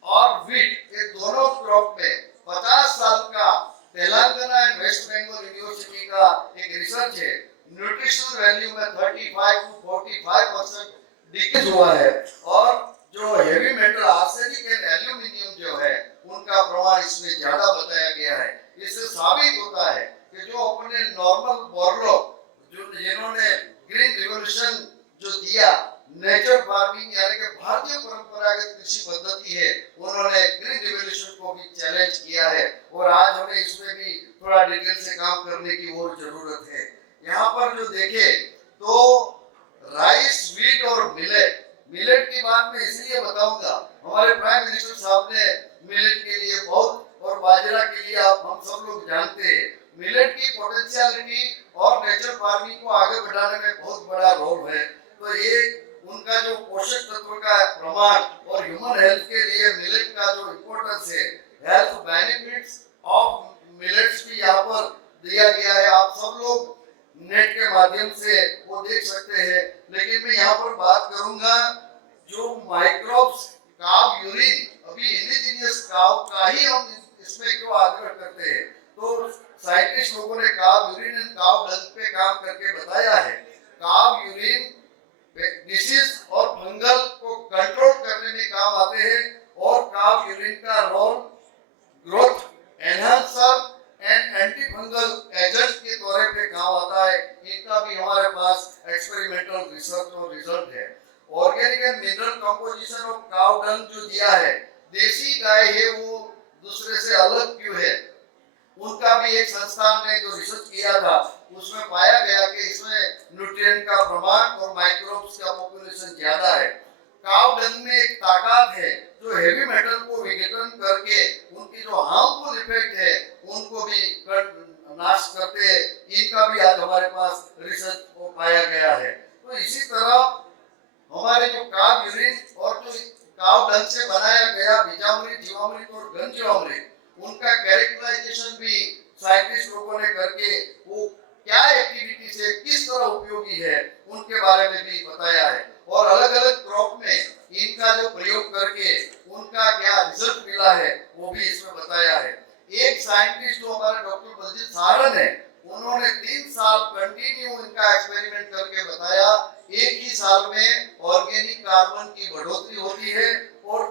और वीट ये दोनों क्रॉप में 50 साल का तेलंगाना एंड वेस्ट बंगाल यूनिवर्सिटी का एक रिसर्च है। न्यूट्रिशनल वैल्यू में 35 to 45% डिक्रीज हुआ है और जो heavy metal arsenic and aluminium जो है उनका प्रमाण इसमें ज्यादा बताया गया है। इससे साबित होता है कि जो अपने नॉर्मल बोरलो जो जिन्होंने ग्रीन रिवॉल्यूशन जो दिया नेचुरल फार्मिंग यानी कि भारतीय परंपरागत कृषि पद्धति है, उन्होंने ग्रीन रिवॉल्यूशन को भी चैलेंज किया है और आज हमें इसमें भी थोड़ा डिटेल से काम करने की और जरूरत है। यहाँ पर जो देखे तो राइस, वीट और मिलेट की बात मैं इसलिए बताऊंगा, हमारे प्राइम मिनिस्टर साहब ने मिलेट के लिए बहुत और बाजरा के लिए हम सब लोग जानते हैं मिलेट की पोटेंशियलिटी और नेचुरल फार्मिंग को आगे बढ़ाने में बहुत बड़ा रोल है। तो ये उनका जो पोषक तत्व का प्रमाण और ह्यूमन हेल्थ के लिए मिलेट का जो इम्पोर्टेंस है, हेल्थ बेनिफिट्स ऑफ मिलेट्स भी यहाँ पर दिया गया है। आप सब लोग नेट के माध्यम से वो देख सकते हैं। लेकिन मैं यहाँ पर बात करूंगा जो माइक्रोब्स काव यूरिन, अभी इंडिजिनियस काव का ही हम इसमें क्यों आग्रह करते हैं, तो साइंटिस्ट लोगों ने काव यूरिन एंड काव डंग पे काम करके बताया है काव यूरिन डिसीज और फंगल को कंट्रोल करने में काम आते हैं और काव यूरिन का role growth enhancer and anti fungal agent के तौर पे काम आता है। इनका भी हमारे पास एक्सपेरिमेंटल रिसर्च और रिजल्ट है। Organic and mineral composition of cow dung जो दिया है, देसी गाय है वो दूसरे से अलग क्यों है, उनका भी एक संस्थान ने जो रिसर्च किया था उसमें पाया गया कि इसमें न्यूट्रिएंट का प्रमाण और माइक्रोब्स का पॉपुलेशन ज्यादा है। काव डंग में एक ताकत है जो हेवी मेटल को विघटन करके उनकी जो हार्मफुल इफेक्ट है उनको भी नाश करते हैं। इनका भी आज हमारे पास रिसर्च को पाया गया है। तो इसी तरह हमारे जो काव यूरिन और जो काव डंग से बनाया गया बीजामृत, जीवामृत और घन जीवामृत, उनका कैरेक्टराइजेशन भी साइंटिस्ट लोगों ने करके वो क्या एक्टिविटी से किस तरह उपयोगी है उनके बारे में भी बताया है और अलग अलग क्रॉप में इनका जो प्रयोग करके उनका क्या रिजल्ट मिला है वो भी इसमें बताया है। एक साइंटिस्ट जो हमारे डॉक्टर बलजीत सारन है, उन्होंने 3 साल कंटिन्यू इनका एक्सपेरिमेंट करके बताया एक ही साल में ऑर्गेनिक कार्बन की बढ़ोतरी होती है और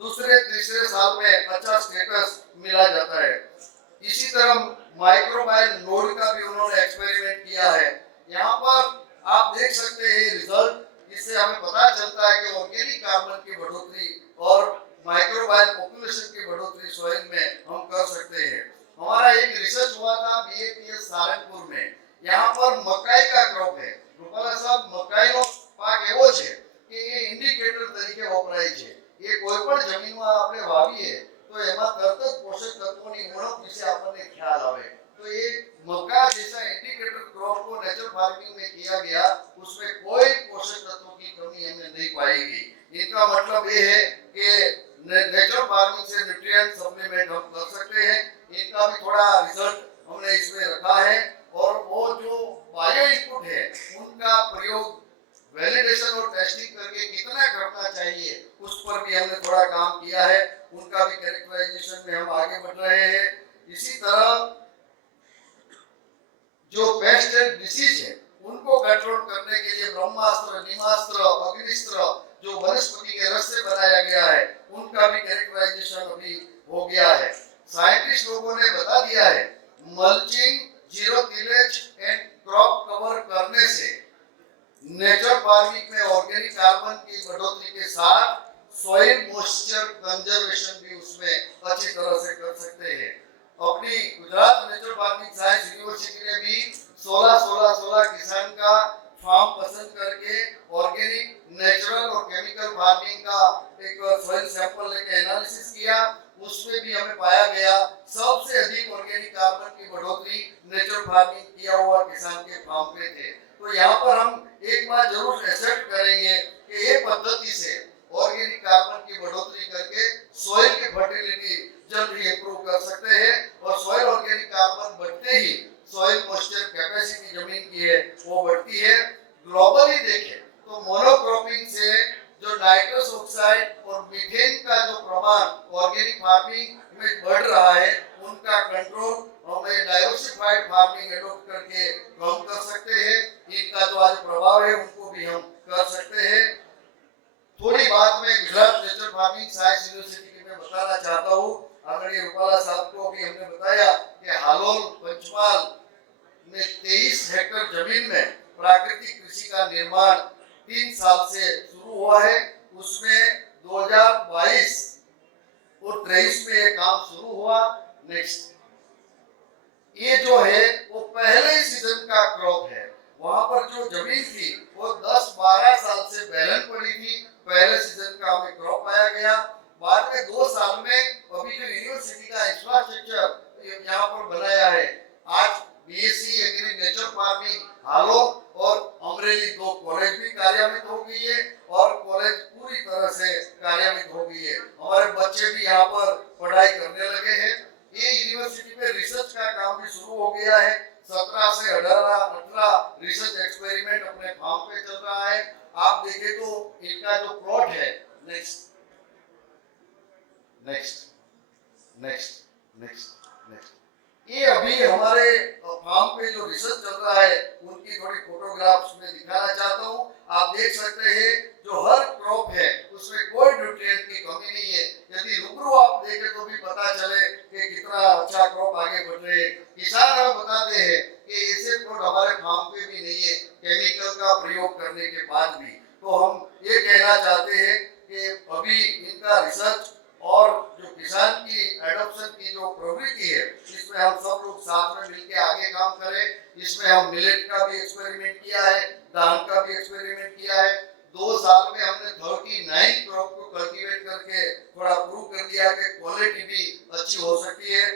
दूसरे तीसरे साल में अच्छा स्टेटस मिला जाता है। इसी तरह माइक्रोबायल नोड का भी उन्होंने एक्सपेरिमेंट किया है। यहाँ पर आप देख सकते हैं रिजल्ट, इससे हमें पता चलता है कि ऑर्गेनिक कार्बन की बढ़ोतरी और माइक्रोबायल पॉपुलेशन की बढ़ोतरी सॉइल में हम कर सकते हैं। हमारा एक रिसर्च हुआ था बीएपीएस सारंगपुर में, यहाँ पर मकाई का क्रॉप है। રૂપાલા સાહેબ મકાઈનો પાક એવો છે કે એ ઇન્ડિકેટર તરીકે વપરાય છે। એ કોઈ પણ જમીનમાં આપણે વાવીએ તો એમાં તરત જ પોષક તત્વોની ઉણપ વિશે આપણને ખ્યાલ આવે। तो ये मक्का जैसा इंडिकेटर क्रॉप को नेचुरल फार्मिंग में किया गया, उसमें कोई पोषक तत्वों की कमी हमें नहीं पाएगी। इनका मतलब ये है कि नेचुरल फार्मिंग से न्यूट्रिएंट सप्लीमेंट हम कर सकते हैं। इनका भी थोड़ा रिजल्ट हमने इसमें रखा है और वो जो बायो इनपुट है उनका प्रयोग वैलिडेशन और टेस्टिंग करके कितना करना चाहिए उस पर भी हमने थोड़ा काम किया है। उनका भी कैरेक्टराइजेशन में हम आगे बढ़ रहे हैं। इसी तरह जो पेस्ट एंड डिसीज है उनको कंट्रोल करने के लिए ब्रह्मास्त्र, नीमास्त्र, अग्निस्त्र जो वनस्पति के रस से बनाया गया है उनका भी कैरेक्टराइजेशन अभी हो गया है। साइंटिस्ट लोगों ने बता दिया है mulching, zero tillage and crop cover करने से नेचुरल फार्मिंग में ऑर्गेनिक कार्बन की बढ़ोतरी के साथ सॉइल मॉइस्चर कंजर्वेशन भी उसमें अच्छी तरह से कर सकते हैं। अपनी Gujarat natural farming science university ने भी 16-16-16 किसान का फार्म पसंद करके ऑर्गेनिक, नेचुरल और केमिकल फार्मिंग का एक सॉइल सैंपल लेके एनालिसिस किया। उसमें भी हमें पाया गया सबसे अधिक ऑर्गेनिक कार्बन की बढ़ोतरी नेचुरल फार्मिंग किया हुआ किसान के फार्म पे थे। तो यहाँ पर हम एक बार जरूर एक्सेप्ट करेंगे कि ये पद्धति से ऑर्गेनिक कार्बन की बढ़ोतरी करके सॉइल की फर्टिलिटी जल्दी इंप्रूव कर सकते हैं और सॉइल ऑर्गेनिक कार्बन बढ़ते ही सॉइल मॉइस्चर कैपेसिटी जमीन की है वो बढ़ती है। ग्लोबली देखें तो मोनोक्रॉपिंग से जो नाइट्रस ऑक्साइड और मीथेन का जो प्रमाण ऑर्गेनिक फार्मिंग में बढ़ रहा है उनका कंट्रोल हमें डाइवर्सिफाइड फार्मिंग एडॉप्ट करके कम कर सकते हैं। इनका जो आज प्रभाव है उनको भी हम कर सकते हैं। थोड़ी बात मैं Gujarat natural farming science university की मैं बताना चाहता हूँ। आदरणीय रूपाला साहब को भी हमने बताया कि हालोल पंचमहाल में 23 हेक्टेयर जमीन में प्राकृतिक कृषि का निर्माण 3 साल से शुरू हुआ है। उसमें 2022 और 23 में ये काम शुरू हुआ। नेक्स्ट, ये जो है वो पहले सीजन का क्रॉप है। वहां पर जो जमीन थी वो 10-12 साल से बैलन पड़ी थी। पहले सीजन का हमें क्रॉप पाया गया। बाद में 2 साल में अभी जो यूनिवर्सिटी का इंफ्रास्ट्रक्चर यहाँ पर बनाया है, आज BSc agri natural farming Halol और अमरेली 2 कॉलेज भी कार्यान्वित हो गई है और कॉलेज पूरी तरह से कार्यान्वित हो गई है। हमारे बच्चे भी यहाँ पर पढ़ाई करने लगे हैं। ये यूनिवर्सिटी में रिसर्च का काम भी शुरू हो गया है। 17 से 18 रिसर्च एक्सपेरिमेंट अपने फार्म पे चल रहा है। आप देखें तो इनका जो प्लॉट है, next next next next next, ये अभी हमारे फार्म पे जो रिसर्च चल रहा है उनकी थोड़ी फोटोग्राफ्स में दिखाना चाहता हूँ। आप देख सकते हैं जो हर क्रॉप है उसमें कोई न्यूट्रिएंट की कमी नहीं है। यदि रूबरू आप देखें तो भी पता चले कि कितना अच्छा क्रॉप आगे बढ़ रहे हैं। किसान हमें बताते हैं कि ऐसे प्लॉट हमारे फार्म पे भी नहीं है केमिकल का प्रयोग करने के बाद भी। तो हम ये कहना चाहते हैं कि अभी इनका रिसर्च और जो किसान की एडॉप्शन की जो प्रवृत्ति है इसमें हम सब लोग साथ में मिलकर आगे काम करें। इसमें हम मिलेट का भी एक्सपेरिमेंट किया है, धान का भी एक्सपेरिमेंट किया है। 2 साल में हमने 39 क्रॉप को कल्टीवेट करके थोड़ा प्रूव कर दिया कि क्वालिटी भी अच्छी हो सकती है।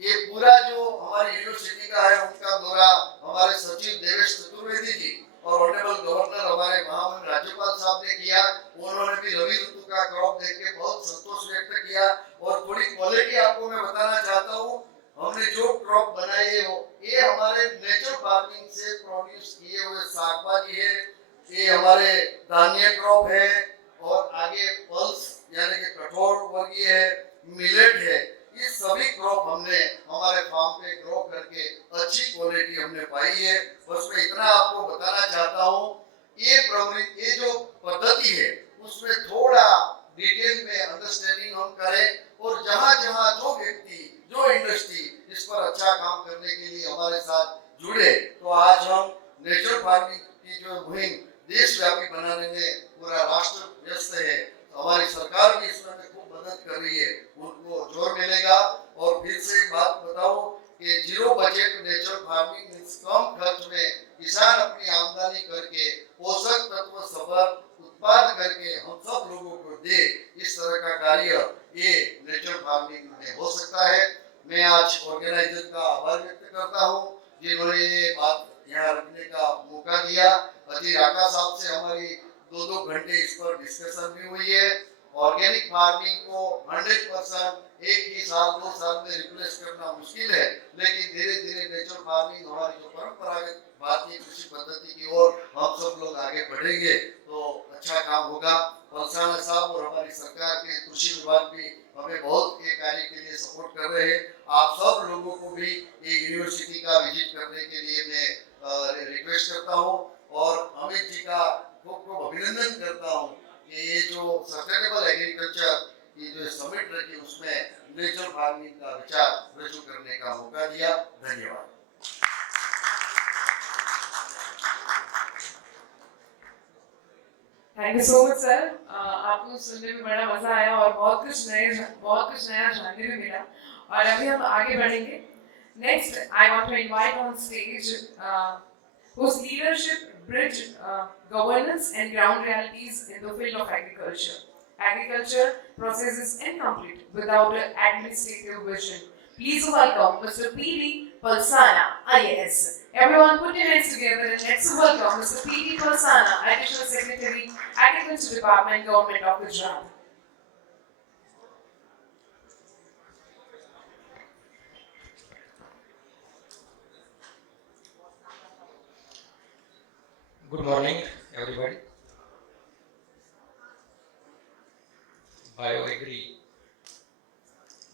ये पूरा जो हमारी यूनिवर्सिटी का है उनका दौरा हमारे सचिव देवेश चतुर्वेदी जी और ऑनरेबल गवर्नर हमारे महामहिम राज्यपाल साहब ने किया। उन्होंने भी रवि ऋतु का क्रॉप देख के बहुत संतोष व्यक्त किया। और थोड़ी क्वालिटी आपको मैं बताना चाहता हूँ। हमने जो क्रॉप बनाई है वो ये हमारे नेचुरल फार्मिंग से प्रोड्यूस किए हुए सागबाजी है, ये हमारे धान्य क्रॉप है और आगे पल्स यानी कि कठोर वर्गीय है, मिलेट है। ये सभी क्रॉप हमने हमारे फार्म पे ग्रो करके अच्छी क्वालिटी हमने पाई है। बस मैं इतना आपको बताना चाहता हूँ ये जो पद्धति है उसमें थोड़ा डिटेल में अंडरस्टैंडिंग हम करें और जहां जहां जो व्यक्ति जो इंडस्ट्री इस पर अच्छा काम करने के लिए हमारे साथ जुड़े, तो आज हम नेचुरल फार्मिंग की जो मुहिम देशव्यापी बनाने में पूरा राष्ट्र व्यस्त है। हमारी सरकार भी इसमें खूब मदद कर रही है, उनको जोर मिलेगा। और फिर से एक बात बताऊं कि zero budget natural farming means कम खर्च में किसान अपनी आमदनी करके पोषक तत्व संभर उत्पाद करके हम सब लोगों को दे, इस तरह का कार्य ये नेचुरल फार्मिंग में हो सकता है। मैं आज ऑर्गेनाइजर का आभार व्यक्त करता हूँ जिन्होंने ये बात यहाँ रखने का मौका दिया। अजीर आका साहब से हमारी 2-2 घंटे इस पर डिस्कशन भी हुई है। ऑर्गेनिक फार्मिंग को 100% एक ही साल 2 साल में रिप्लेस करना मुश्किल है, लेकिन धीरे धीरे नेचुरल फार्मिंग हमारी जो परंपरागत भारतीय कृषि पद्धति की ओर हम सब लोग आगे बढ़ेंगे तो अच्छा काम होगा। पलसाना साहब और हमारी सरकार के कृषि विभाग भी हमें बहुत ये कार्य के लिए सपोर्ट कर रहे हैं। आप सब लोगों को भी ये यूनिवर्सिटी का विजिट करने के लिए मैं रिक्वेस्ट करता हूँ और अमित जी का खूब खूब अभिनंदन करता हूँ कि ये जो सस्टेनेबल एग्रीकल्चर की जो समिट रखी उसमें नेचुरल फार्मिंग का विचार रजू करने का मौका दिया। धन्यवाद। Thank you so much sir. आपको सुनने में बड़ा मजा आया और बहुत कुछ नया जानने में मिला। और अभी हम आगे बढ़ेंगे। Next I want to invite on stage whose leadership bridge governance and ground realities in the field of agriculture. Agriculture process is incomplete without an administrative vision. Please welcome Mr. P.D. Palsana, IAS. Everyone put your hands together and let's welcome Mr. P.D. Palsana, Additional Secretary, Agriculture Department, Government of Gujarat. Good morning, everybody. BioAgri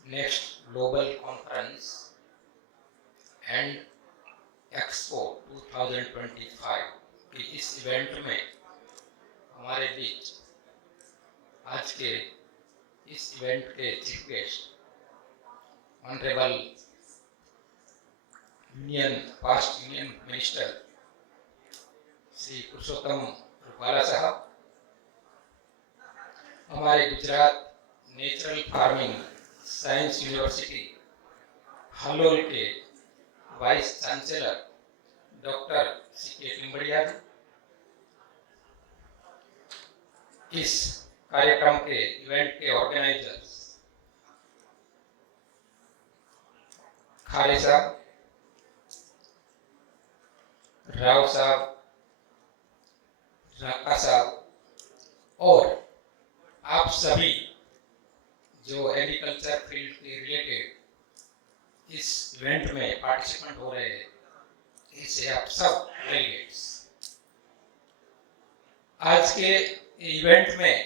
next global conference and expo 2025 के इस event में हमारे बीच आज के इस event के chief guest honourable past union minister Shri Purushottam Rupala साहब, हमारे Gujarat natural farming science university Halol के vice chancellor doctor C K. Timbadia, इस कार्यक्रम के इवेंट के ऑर्गेनाइजर्स खारे साहब, राव साहब, राका साहब और आप सभी जो एग्रीकल्चर फील्ड के रिलेटेड इस इवेंट में पार्टिसिपेंट हो रहे हैं, इसे आप सब डेलीगेट्स। आज के इवेंट में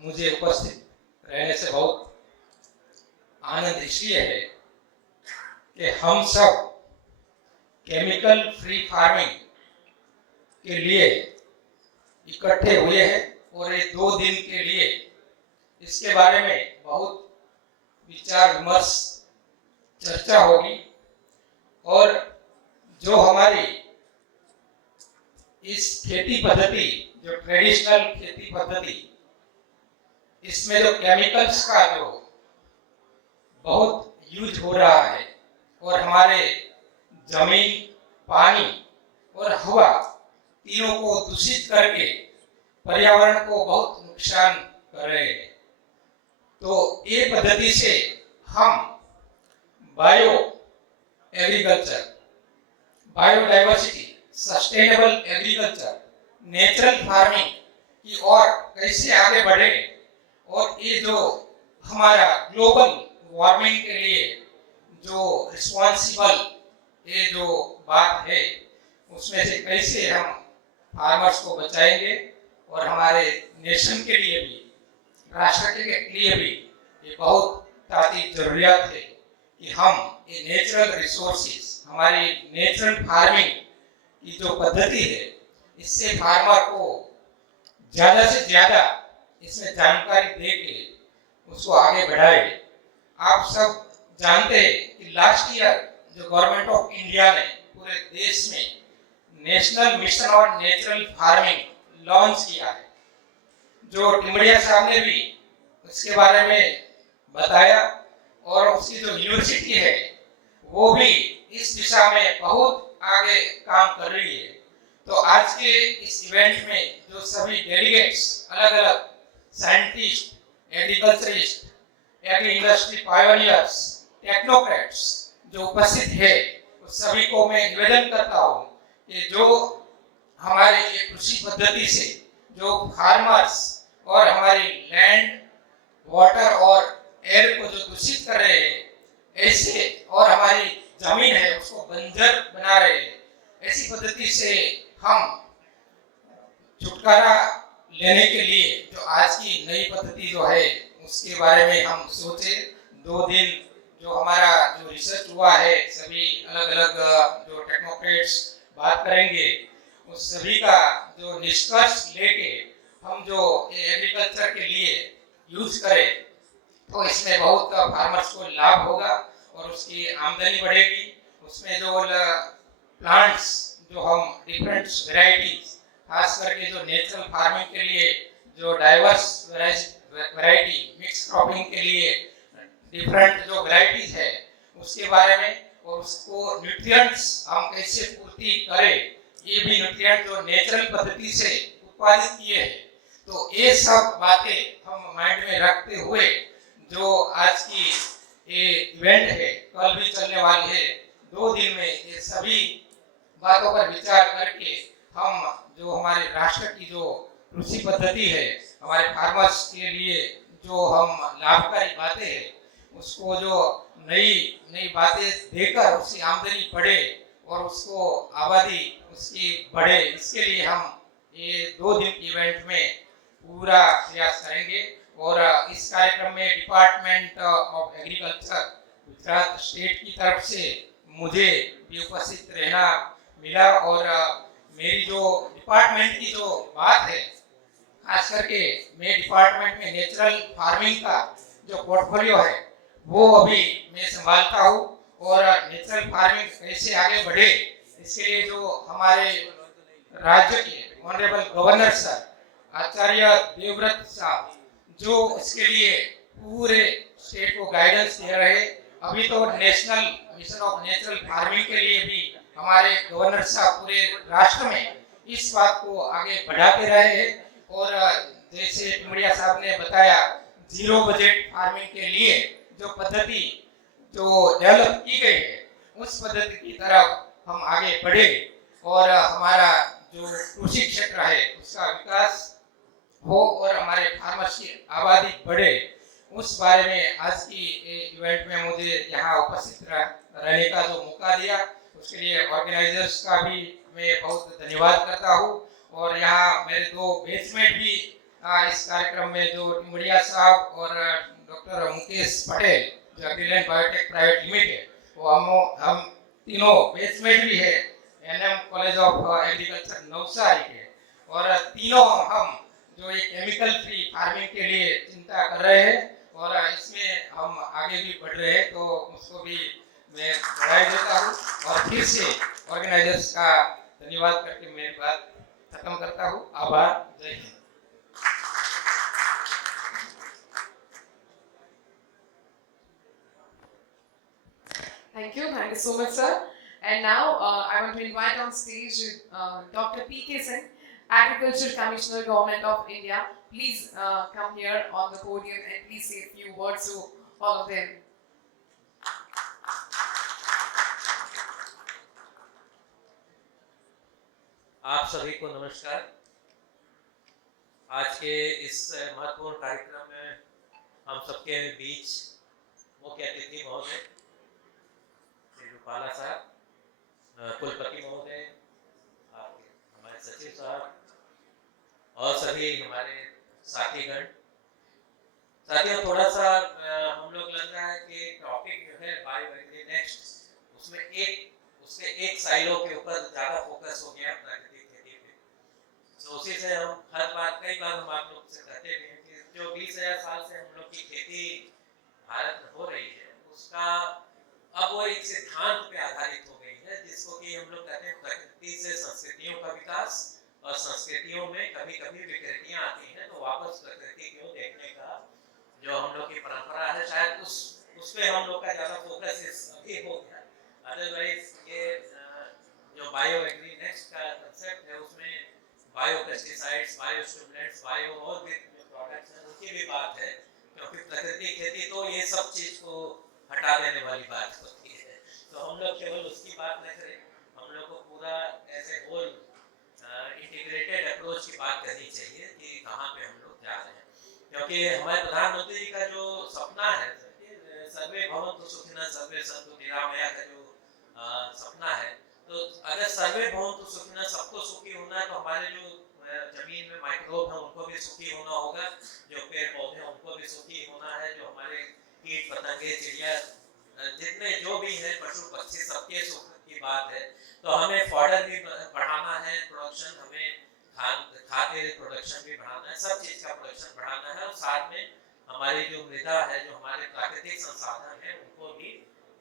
मुझे उपस्थित रहने से बहुत आनंद इसलिए है कि हम सब केमिकल फ्री फार्मिंग के लिए इकट्ठे हुए हैं और ये 2 दिन के लिए इसके बारे में बहुत विचार विमर्श चर्चा होगी और जो हमारी इस खेती पद्धति, जो ट्रेडिशनल खेती पद्धति, इसमें जो केमिकल्स का जो बहुत यूज हो रहा है और हमारे जमीन, पानी और हवा तीनों को दूषित करके पर्यावरण को बहुत नुकसान कर रहे हैं, तो ये पद्धति से हम bio agriculture, biodiversity, sustainable agriculture, natural farming की ओर कैसे आगे बढ़े और ये जो हमारा ग्लोबल वार्मिंग के लिए जो रिस्पॉन्सिबल ये जो बात है उसमें से कैसे हम फार्मर्स को बचाएंगे और हमारे नेशन के लिए भी, राष्ट्र के लिए भी ये बहुत ताती जरूरियात है कि हम ये नेचुरल रिसोर्सेज, हमारी नेचुरल फार्मिंग की जो पद्धति है इससे फार्मर को ज्यादा से ज्यादा इसमें जानकारी दे के उसको आगे बढ़ाए। आप सब जानते हैं कि लास्ट ईयर जो गवर्नमेंट ऑफ इंडिया ने पूरे देश में national mission on natural farming launch किया है, जो टिमड़िया साहब ने भी उसके बारे में बताया, और उसकी जो यूनिवर्सिटी है वो भी इस दिशा में बहुत आगे काम कर रही है। तो आज के इस इवेंट में जो सभी डेलीगेट्स, अलग अलग scientist, agriculturist, agri industry pioneers, technocrats जो उपस्थित है, उस सभी को मैं निवेदन करता हूँ कि जो हमारे ये कृषि पद्धति से जो फार्मर्स और हमारी लैंड, वाटर और एयर को जो दूषित कर रहे हैं, ऐसे और हमारी जमीन है उसको बंजर बना रहे हैं, ऐसी पद्धति से हम छुटकारा लेने के लिए जो आज की नई पद्धति जो है उसके बारे में हम सोचे। 2 दिन जो हमारा जो रिसर्च हुआ है, सभी अलग अलग जो टेक्नोक्रेट्स बात करेंगे, उस सभी का जो निष्कर्ष लेके हम जो एग्रीकल्चर के लिए यूज करें तो इसमें बहुत फार्मर्स को लाभ होगा और उसकी आमदनी बढ़ेगी। उसमें जो प्लांट्स जो हम डिफरेंट वेराइटीज, खास करके जो नेचुरल फार्मिंग के लिए जो डाइवर्स वैरायटी, मिक्स क्रॉपिंग के लिए डिफरेंट जो वैरायटीज है उसके बारे में, और उसको न्यूट्रिएंट्स हम कैसे पूर्ति करें, ये भी न्यूट्रिएंट जो नेचुरल पद्धति से उत्पादित किए हैं। तो ये सब बातें हम माइंड में रखते हुए जो आज की ये इवेंट है, कल भी चलने वाली है, 2 दिन में ये सभी बातों पर विचार करके हम जो हमारे राष्ट्र की जो कृषि पद्धति है, हमारे फार्मर्स के लिए जो हम लाभकारी बातें हैं, उसको जो नई बातें देकर उसकी आमदनी बढ़े और उसको आबादी उसकी बढ़े, इसके लिए हम ये 2 दिन की इवेंट में पूरा प्रयास करेंगे। और इस कार्यक्रम में department of agriculture Gujarat state की तरफ से मुझे भी उपस्थित रहना मिला, और मेरी जो डिपार्टमेंट की जो बात है, खास करके मैं डिपार्टमेंट में नेचुरल फार्मिंग का जो पोर्टफोलियो है वो अभी मैं संभालता हूँ, और नेचुरल फार्मिंग कैसे आगे बढ़े इसके लिए जो हमारे राज्य के honourable governor sir Acharya Devvrat साहब जो इसके लिए पूरे स्टेट को गाइडेंस दे रहे। अभी तो national mission of natural farming के लिए भी हमारे गवर्नर साहब पूरे राष्ट्र में इस बात को आगे बढ़ाते रहे हैं, और जैसे टिमड़िया साहब ने बताया, 0 बजट फार्मिंग के लिए जो पद्धति जो डेवलप की गई है उस पद्धति की तरफ हम आगे बढ़े और हमारा जो कृषि क्षेत्र है उसका विकास हो और हमारे फार्मर्स की आबादी बढ़े, उस बारे में आज की इवेंट में मुझे यहाँ उपस्थित रहने का जो मौका दिया उसके लिए ऑर्गेनाइजर्स का भी मैं बहुत धन्यवाद करता हूँ। और यहाँ मेरे 2 बेचमेट भी इस कार्यक्रम में जो टिमड़िया साहब और डॉक्टर मुकेश पटेल जो अग्रीलैंड बायोटेक प्राइवेट लिमिटेड, वो हम तीनों बेचमेट भी है NM college of agriculture Navsari के, और तीनों हम जो एक केमिकल फ्री फार्मिंग के लिए चिंता कर रहे हैं और इसमें हम आगे भी बढ़ रहे हैं, तो उसको भी मैं बधाई देता हूँ और फिर से ऑर्गेनाइजर्स का धन्यवाद करके मेरी बात खत्म करता हूँ। आभार, जय Hind. Thank you so much, sir. And now I want to invite on stage Dr. P.K. Singh, Agriculture Commissioner, Government of India. Please come here on the podium and please say a few words to all of them. आप सभी को नमस्कार। आज के इस महत्वपूर्ण कार्यक्रम में हम सबके बीच मुख्य अतिथि महोदय श्री रूपाला साहब, कुलपति महोदय, हमारे सचिव साहब और सभी हमारे साथीगण। साथियों, थोड़ा सा हम लोग लग रहा है कि टॉपिक जो है बायो एग्री नेक्स्ट, उसमें उसके एक साइलो के ऊपर ज़्यादा फोकस हो गया प्राकृतिक खेती पे, तो उसी से हम हर बार कई बार हम आप लोग से कहते भी हैं कि जो 20,000 साल से हम लोग की खेती भारत में हो रही है उसका अब वो एक सिद्धांत पे आधारित हो गई है, जिसको कि हम लोग कहते हैं प्रकृति से संस्कृतियों का विकास, और संस्कृतियों में कभी कभी विकृतियां आती हैं तो वापस प्रकृति को देखने का जो हम लोग की परंपरा है, शायद उस पे हम लोग का ज़्यादा फोकस अभी हो गया। अदरवाइज ये जो बायो एग्री नेक्स्ट का कंसेप्ट है उसमें bio pesticides, bio stimulants, bio और भी प्रोडक्ट्स हैं उनकी भी बात है, क्योंकि प्रकृति खेती तो ये सब चीज़ को हटा देने वाली बात होती है। तो हम लोग केवल उसकी बात न करें, हम लोग को पूरा ऐसे होल इंटीग्रेटेड अप्रोच की बात करनी चाहिए कि कहाँ पे हम लोग जा रहे हैं, क्योंकि हमारे प्रधानमंत्री जी का जो सपना है सर्वे भवन्तु सुखिनः सर्वे सन्तु निरामया का जो सपना है, तो अगर सर्वे भवन्तु सुखिनः सबको सुखी होना है तो हमारे जो जमीन में माइक्रोब है उनको भी सुखी होना होगा, जो पेड़ पौधे हैं उनको भी सुखी होना है, जो हमारे कीट पतंगे चिड़िया जितने जो भी हैं पशु पक्षी सबके सुख की बात है। तो हमें फॉडर भी बढ़ाना है, प्रोडक्शन हमें खाद्य प्रोडक्शन भी बढ़ाना है, सब चीज़ का प्रोडक्शन बढ़ाना है, और साथ में हमारी जो मृदा है, जो हमारे प्राकृतिक संसाधन है उनको भी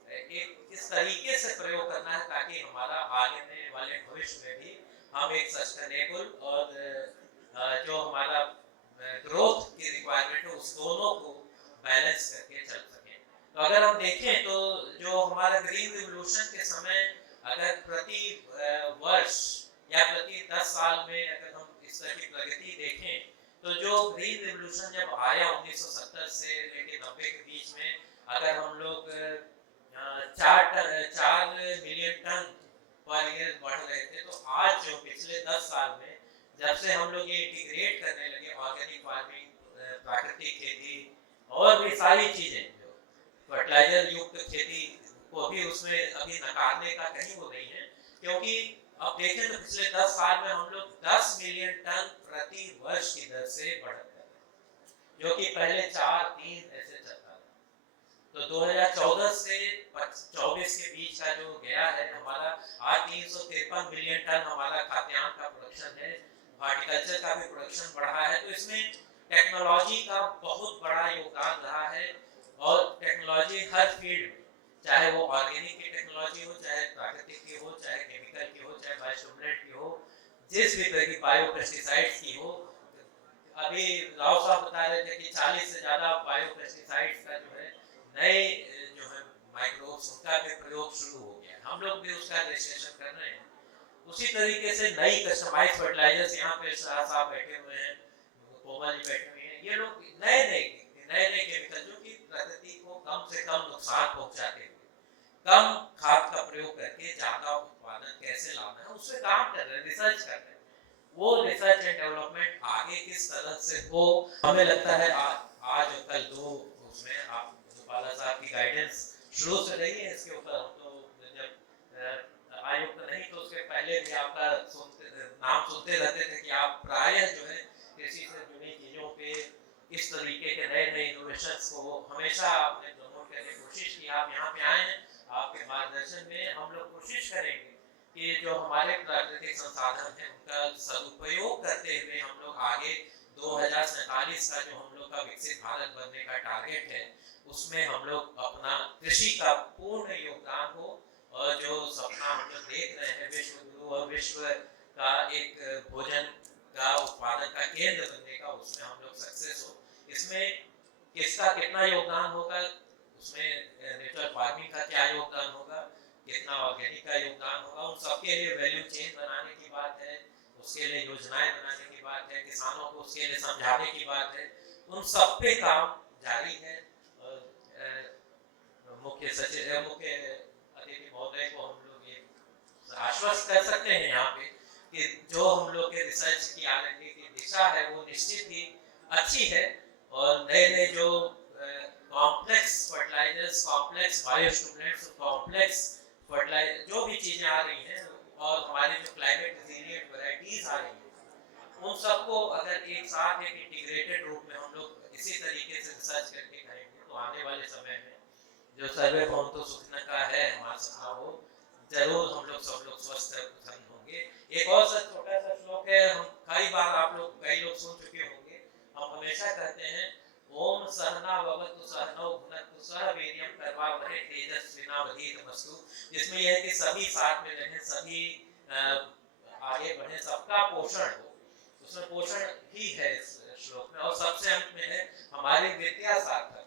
एक इस तरीके से प्रयोग करना है ताकि हमारा आगे वाले भविष्य में भी हम एक सस्टेनेबल और जो हमारा ग्रोथ की रिक्वायरमेंट है उस दोनों को बैलेंस करके चल सकें। तो अगर हम देखें तो जो हमारा ग्रीन रिवोल्यूशन के समय अगर प्रति वर्ष या प्रति 10 साल में अगर हम इस तरह की प्रगति देखें तो जो ग्रीन रिवोल्यूशन जब आया 1970 से लेकर 90 के बीच में, अगर हम लोग 4 मिलियन टन पर ईयर बढ़ रहे थे, तो आज जो पिछले 10 साल में जब से हम लोग ये इंटीग्रेट करने लगे ऑर्गेनिक फार्मिंग, प्राकृतिक खेती और भी सारी चीजें, जो फर्टिलाइजर युक्त खेती को भी उसमें अभी नकारने का कहीं वो नहीं है, क्योंकि अब देखें तो पिछले 10 साल में हम लोग 10 मिलियन टन प्रति वर्ष की दर से बढ़त कर रहे हैं, जो कि पहले 4-3 ऐसे चलता था। तो 2014 से 24 के बीच का जो गया है हमारा, आज 353 मिलियन टन हमारा खाद्यान्न का प्रोडक्शन है, हॉर्टिकल्चर का भी प्रोडक्शन बढ़ा है। तो इसमें टेक्नोलॉजी का बहुत बड़ा योगदान रहा है, और टेक्नोलॉजी हर फील्ड में, चाहे वो ऑर्गेनिक की टेक्नोलॉजी हो, चाहे प्राकृतिक की हो, चाहे केमिकल की हो, चाहे बायोस्टिमुलेंट की हो, जिस भी तरह की बायो पेस्टिसाइड्स की हो। अभी राव साहब बता रहे थे कि 40 से ज़्यादा बायो पेस्टिसाइड्स का जो है नए जो है माइक्रोब्स उनका भी प्रयोग शुरू हो गया, हम लोग भी उसका रजिस्ट्रेशन कर रहे हैं। उसी तरीके से नई कस्टमाइज फर्टिलाइजर्स, यहाँ पे शाह साहब बैठे हुए हैं, कोमल जी बैठे हुए हैं, ये लोग नए केमिकल जो कि प्रकृति को कम से कम नुकसान पहुंचाते हुए कम खाद का प्रयोग करके ज्यादा उत्पादन कैसे लाना है उस पर काम कर रहे हैं, रिसर्च कर रहे हैं। वो रिसर्च एंड डेवलपमेंट आगे किस तरह से हो, हमें लगता है आज और कल दो उसमें आप गोपाला साहब की गाइडेंस शुरू से रही है इसके ऊपर। हम तो जब आयुक्त नहीं तो उसके पहले भी आपका नाम सुनते रहते थे कि आप प्रायः जो है कृषि से जुड़ी चीजों पे इस तरीके के नए इनोवेशंस को हमेशा आपने प्रमोट करने की कोशिश की। आप यहाँ पे आए हैं, आपके मार्गदर्शन में हम लोग कोशिश करेंगे कि जो हमारे प्राकृतिक संसाधन हैं उनका सदुपयोग करते हुए हम लोग आगे 2047 का जो हम लोग का विकसित भारत बनने का टारगेट है उसमें हम लोग अपना कृषि का पूर्ण योगदान हो, और जो सपना हम लोग देख रहे हैं विश्व गुरु और विश्व का एक भोजन का उत्पादन का केंद्र बनने का, उसमें हम लोग सक्सेस हो। इसमें किसका कितना योगदान होगा, उसमें नेचुरल फार्मिंग का क्या योगदान होगा, कितना ऑर्गेनिक का योगदान होगा, उन सबके लिए वैल्यू चेन बनाने की बात है, उसके लिए योजनाएं बनाने की बात है, किसानों को उसके लिए समझाने की बात है, उन सब पे काम जारी है। मुख्य अतिथि महोदय को हम लोग ये आश्वस्त कर सकते हैं यहाँ पे कि जो हम लोग के रिसर्च की आगे की दिशा है वो निश्चित ही अच्छी है, और नए जो complex fertilisers, complex biostimulants, complex fertiliser जो भी चीज़ें आ रही हैं, और हमारी जो क्लाइमेट रेजिलिएंट वैरायटीज आ रही हैं, उन सबको अगर एक साथ एक इंटीग्रेटेड रूप में हम लोग इसी तरीके से रिसर्च करके करेंगे तो आने वाले समय में जो सर्वे भवन्तु सुखिनः का है हमारा सपना, वो जरूर हम लोग सब लोग स्वस्थ होंगे। होंगे। एक और सा छोटा सा श्लोक है, हम कई लोग सुन चुके होंगे। हम हमेशा कहते हैं ओम सहना भवतु सहनौ भुनक्तु सह वीर्यं करवावहै तेजस्विनावधीतमस्तु, जिसमें यह है कि सभी साथ में रहें, सभी आगे बढ़े, सबका पोषण हो। उसमें पोषण ही है इस श्लोक में। और सबसे अंत में है हमारी विद्या सार्थक,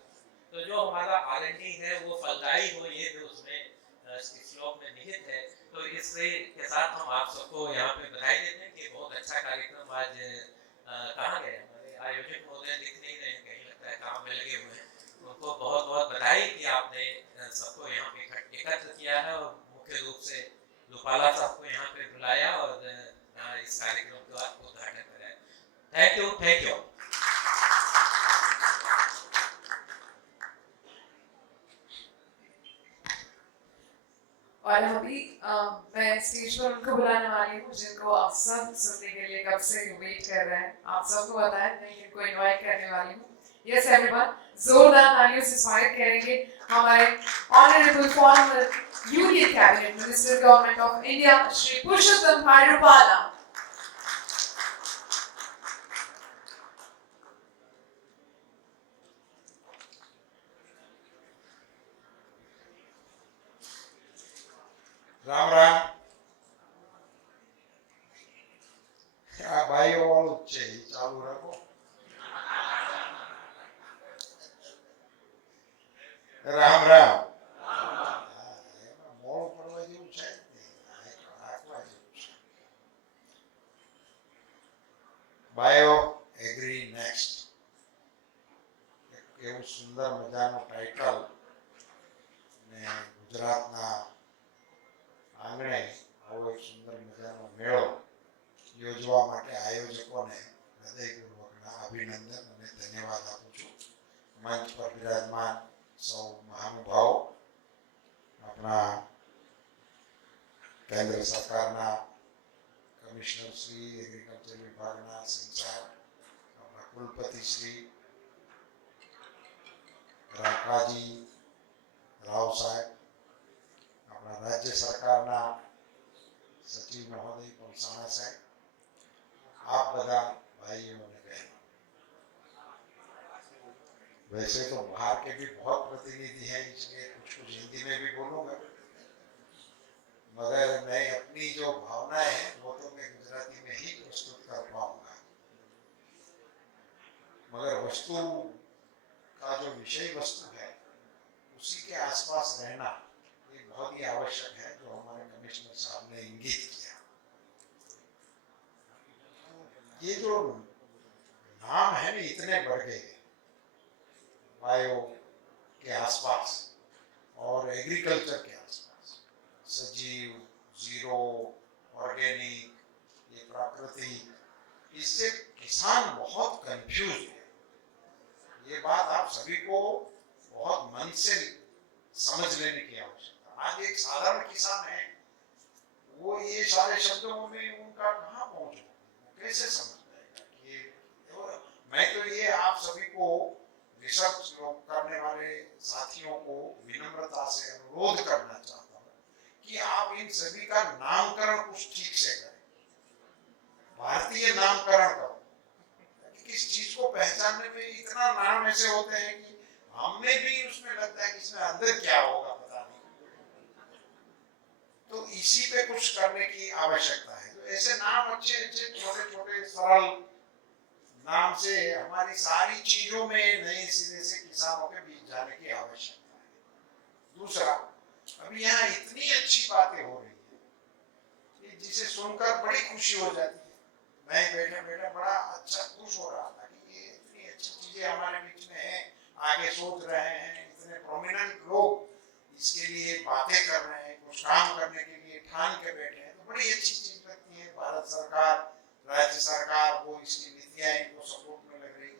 तो जो हमारा R&D है वो फलदायी हो, ये भी उसमें इस श्लोक में निहित है। तो इससे के साथ हम आप सबको यहाँ पे बधाई देते हैं कि बहुत अच्छा कार्यक्रम आज कहाँ गए हमारे आयोजक महोदय, दिख नहीं रहे हैं, कहीं लगता है काम में लगे हुए हैं। उनको बहुत बहुत बधाई कि आपने सबको यहाँ पे एकत्र किया है और मुख्य रूप से लुपाला साहब को यहाँ पे बुलाया और इस कार्यक्रम का उद्घाटन कराया। Thank you. और अभी मैं स्टेज पर उनको बुलाने वाली हूँ जिनको आप सब सुनने के लिए कब से वेट कर रहे हैं। आप सबको बताया मैं इनको इनवाइट करने वाली हूँ। यस एवरीवन, जोरदार तालियों से स्वागत करेंगे हमारे honourable former union cabinet minister government of India Shri Purushottam bhai Rupala. Ram Ram. આ ભાઈઓ વાળું જ છે, ચાલુ રાખો। રામ રામ। મોડું પડવા જેવું છે જ નહીં, રાખવા જેવું છે। બાયો એગ્રી નેક્સ્ટ એવું સુંદર મજાનું ટાઇટલ ને ગુજરાતના આંગણે આવો એક સુંદર મજાનો મેળો યોજવા માટે આયોજકોને હૃદયપૂર્વકના અભિનંદન અને ધન્યવાદ આપું છું। મંચ પર બિરાજમાન સૌ મહાનુભાવો, આપણા કેન્દ્ર સરકારના કમિશનર શ્રી, એગ્રીકલ્ચર વિભાગના સિંહ સાહેબ, આપણા કુલપતિ શ્રી રાકાજી રાવ સાહેબ, આપણા રાજ્ય સરકારના સચિવ મહોદય પલસાણા સાહેબ, आप બધા भाइयों ने बहनों, वैसे तो बाहर के भी बहुत प्रतिनिधि हैं, इसलिए कुछ हिंदी में भी बोलूंगा, मगर मैं अपनी जो भावनाएं हैं वो तो मैं गुजराती में ही प्रस्तुत कर पाऊंगा। मगर वस्तु का जो विषय वस्तु है उसी के आसपास रहना ये बहुत ही आवश्यक है, जो हमारे कमिश्नर साहब ने इंगित किया। ये जो नाम है ना इतने बढ़ गए बायो के आसपास और एग्रीकल्चर के आसपास, सजीव, जीरो, ऑर्गेनिक, ये प्राकृतिक, इससे किसान बहुत कंफ्यूज है। ये बात आप सभी को बहुत मन से समझ लेने की आवश्यकता। आज एक साधारण किसान है, वो ये सारे शब्दों में उनका कहाँ पहुंच, कैसे समझ पाएगा कि मैं तो ये आप सभी को रिसर्च करने वाले साथियों को विनम्रता से अनुरोध करना चाहता हूँ कि आप इन सभी का नामकरण कुछ ठीक से करें, भारतीय नामकरण करो। किस चीज को पहचानने में इतना नाम ऐसे होते हैं कि हमें भी उसमें लगता है कि इसमें अंदर क्या होगा पता नहीं, तो इसी पे कुछ करने की आवश्यकता है। तो ऐसे नाम अच्छे अच्छे छोटे छोटे सरल नाम से हमारी सारी चीजों में नए सिरे से किसानों के बीच जाने की आवश्यकता है। दूसरा, अभी यहाँ इतनी अच्छी बातें हो रही है जिसे सुनकर बड़ी खुशी हो जाती है। मैं बैठे बैठे बड़ा अच्छा खुश हो रहा था कि ये इतनी अच्छी चीजें हमारे बीच में है, आगे सोच रहे हैं, इतने प्रोमिनेंट लोग इसके लिए बातें कर रहे हैं, कुछ काम करने के लिए ठान के बैठे हैं, तो बड़ी अच्छी चीज लगती है। भारत सरकार, राज्य सरकार वो इसकी नीतियां इनको सपोर्ट में लग रही है।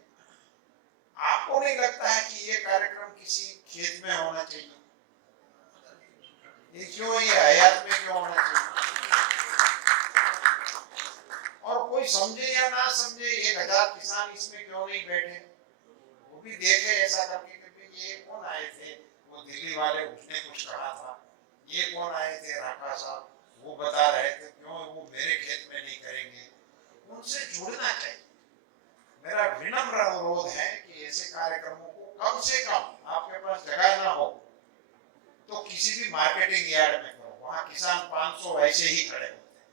आपको नहीं लगता है कि ये कार्यक्रम किसी खेत में होना चाहिए? ये क्यों, ये हयात में क्यों होना चाहिए? और कोई समझे या ना समझे 1000 किसान इसमें क्यों नहीं बैठे, वो भी देखे ऐसा करके कि ये कौन आए थे वो दिल्ली वाले, उसने कुछ कहा था, ये कौन आए थे राका साहब, वो बता रहे थे क्यों वो मेरे खेत में नहीं करेंगे, उनसे जुड़ना चाहिए। मेरा विनम्र अनुरोध है कि ऐसे कार्यक्रमों को कम से कम, आपके पास जगह ना हो तो किसी भी मार्केटिंग यार्ड में करो, वहाँ किसान 500 ऐसे ही खड़े होते हैं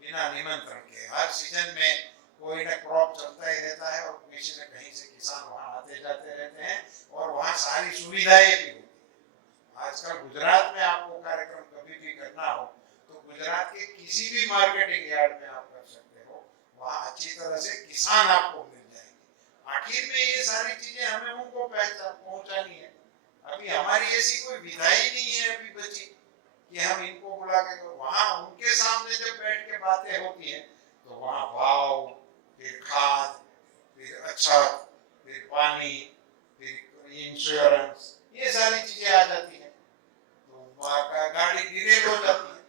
बिना निमंत्रण के। हर सीजन में कोई ना क्रॉप चलता ही रहता है और किसी न कहीं से किसान वहाँ आते जाते रहते हैं और वहाँ सारी सुविधाएं भी होती है। आजकल गुजरात में आपको कार्यक्रम कभी भी करना हो तो गुजरात के किसी भी मार्केटिंग यार्ड में आप कर सकते हो, वहाँ अच्छी तरह से किसान आपको मिल जाएंगे। आखिर में ये सारी चीजें हमें उनको पहुंचानी है। अभी हमारी ऐसी कोई विधा ही नहीं है अभी बची कि हम इनको बुला के, वहाँ उनके सामने जब बैठ के बातें होती हैं तो वहाँ भाव, फिर खाद, फिर अच्छा, फिर पानी, फिर इंश्योरेंस, ये सारी चीजें आ जाती हैं तो वहाँ का गाड़ी डिरेल हो जाती है,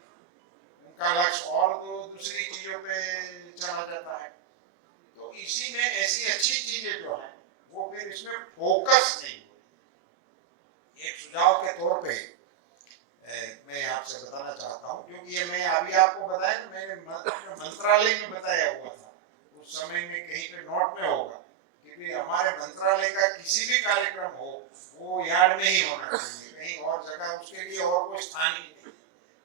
उनका लक्ष्य और दूसरी चीजों पे चला जाता है। तो इसी में ऐसी अच्छी चीजें जो है वो फिर इसमें फोकस नहीं। एक सुझाव के तौर पे मैं आपसे बताना चाहता हूँ, क्योंकि ये मैं अभी आपको बताया ना, मैंने मंत्रालय में बताया हुआ था, उस समय में कहीं पे नोट में होगा कि हमारे मंत्रालय का किसी भी कार्यक्रम हो वो यार्ड में ही होना चाहिए, कहीं और जगह उसके लिए और कोई स्थान ही नहीं,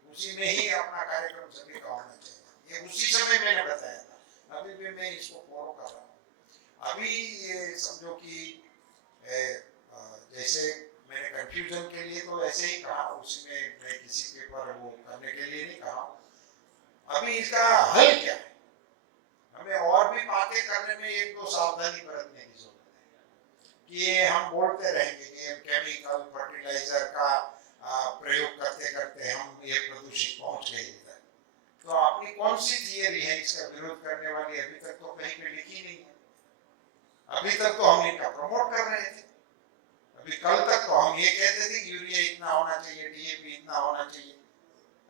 उसी में ही अपना कार्यक्रम सभी का होना चाहिए। ये उसी समय मैंने बताया था, अभी भी मैं इसको फॉलो कर रहा हूँ। अभी ये समझो कि जैसे मैंने कंफ्यूजन के लिए तो ऐसे ही कहा, उसी में मैं किसी के पर वो करने के लिए नहीं कहा। अभी इसका हल क्या है, हमें और भी बातें करने में एक दो सावधानी बरतने की जरूरत है कि ये हम बोलते रहेंगे कि केमिकल फर्टिलाइजर का प्रयोग करते करते हम ये प्रदूषित पहुंच गए इधर, तो अपनी कौन सी थियरी है इसका विरोध करने वाली, अभी तक तो कहीं पे लिखी नहीं है। अभी तक तो हम इनका प्रमोट कर रहे थे, अभी कल तक तो हम ये कहते थे कि यूरिया इतना होना चाहिए, डीएपी इतना होना चाहिए।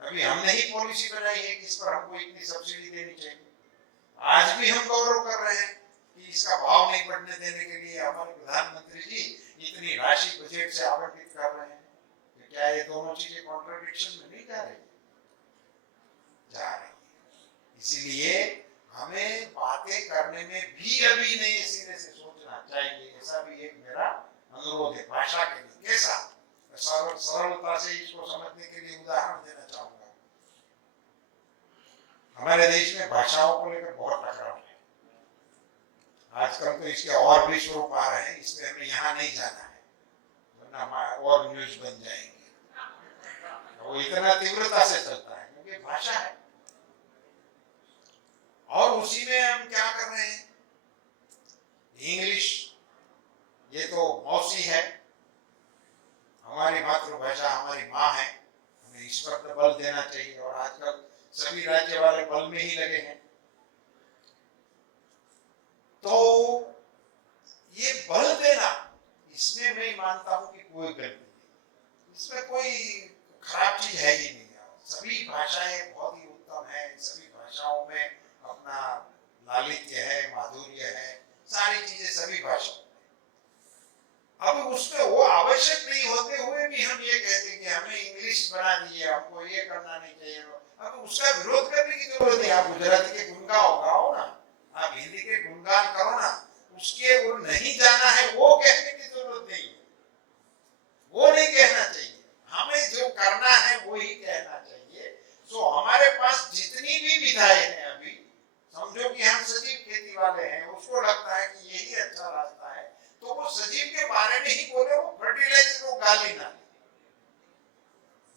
अभी हमने ही पॉलिसी बनाई है कि इस पर हमको इतनी सब्सिडी देनी चाहिए। आज भी हम गौरव कर रहे हैं कि इसका भाव नहीं बढ़ने देने के लिए हमारे प्रधानमंत्री जी इतनी राशि बजट से आवंटित कर रहे हैं। तो क्या ये दोनों चीजें कॉन्ट्रडिक्शन में नहीं जा रही? जा रही है। इसीलिए हमें बातें करने में भी अभी नए सिरे से सोचना चाहिए, ऐसा भी एक मेरा अनुरोध है भाषा के लिए। कैसा? सरलता से इसको समझने के लिए उदाहरण देना चाहूंगा। हमारे देश में भाषाओं को लेकर बहुत टकराव है, आजकल तो इसके और भी स्वरूप आ रहे हैं, इसमें हमें यहाँ नहीं जाना है वरना और न्यूज बन जाएंगे। वो इतना तीव्रता से चलता है क्योंकि भाषा है। और उसी में हम क्या कर रहे हैं, इंग्लिश ये तो मौसी है, हमारी मातृभाषा हमारी माँ है, हमें इस पर तो बल देना चाहिए। और आजकल सभी राज्य वाले बल में ही लगे हैं, तो ये बल देना, इसमें मैं मानता हूं कि कोई गलती नहीं, इसमें कोई खराब चीज है ही नहीं। सभी भाषाएं बहुत ही उत्तम है, सभी भाषाओं में अपना लालित्य है, माधुर्य है, सारी चीजें सभी भाषाओं। अब उसमें वो आवश्यक नहीं होते हुए भी हम ये कहते कि हमें इंग्लिश बना दीजिए, हमको ये करना नहीं चाहिए। अब उसका विरोध करने की जरूरत है। आप गुजराती के गुणगान गाओ ना, आप हिंदी के गुणगान करो ना, उसके वो नहीं जाना है वो कहने की जरूरत नहीं है, वो नहीं कहना चाहिए। हमें जो करना है वो ही कहना चाहिए। तो हमारे पास जितनी भी विधाएं हैं, अभी समझो कि हम सजीव खेती वाले हैं, उसको लगता है कि यही अच्छा रास्ता है, तो वो सजीव के बारे में ही बोले, वो फर्टिलाइजर को गाली ना दे,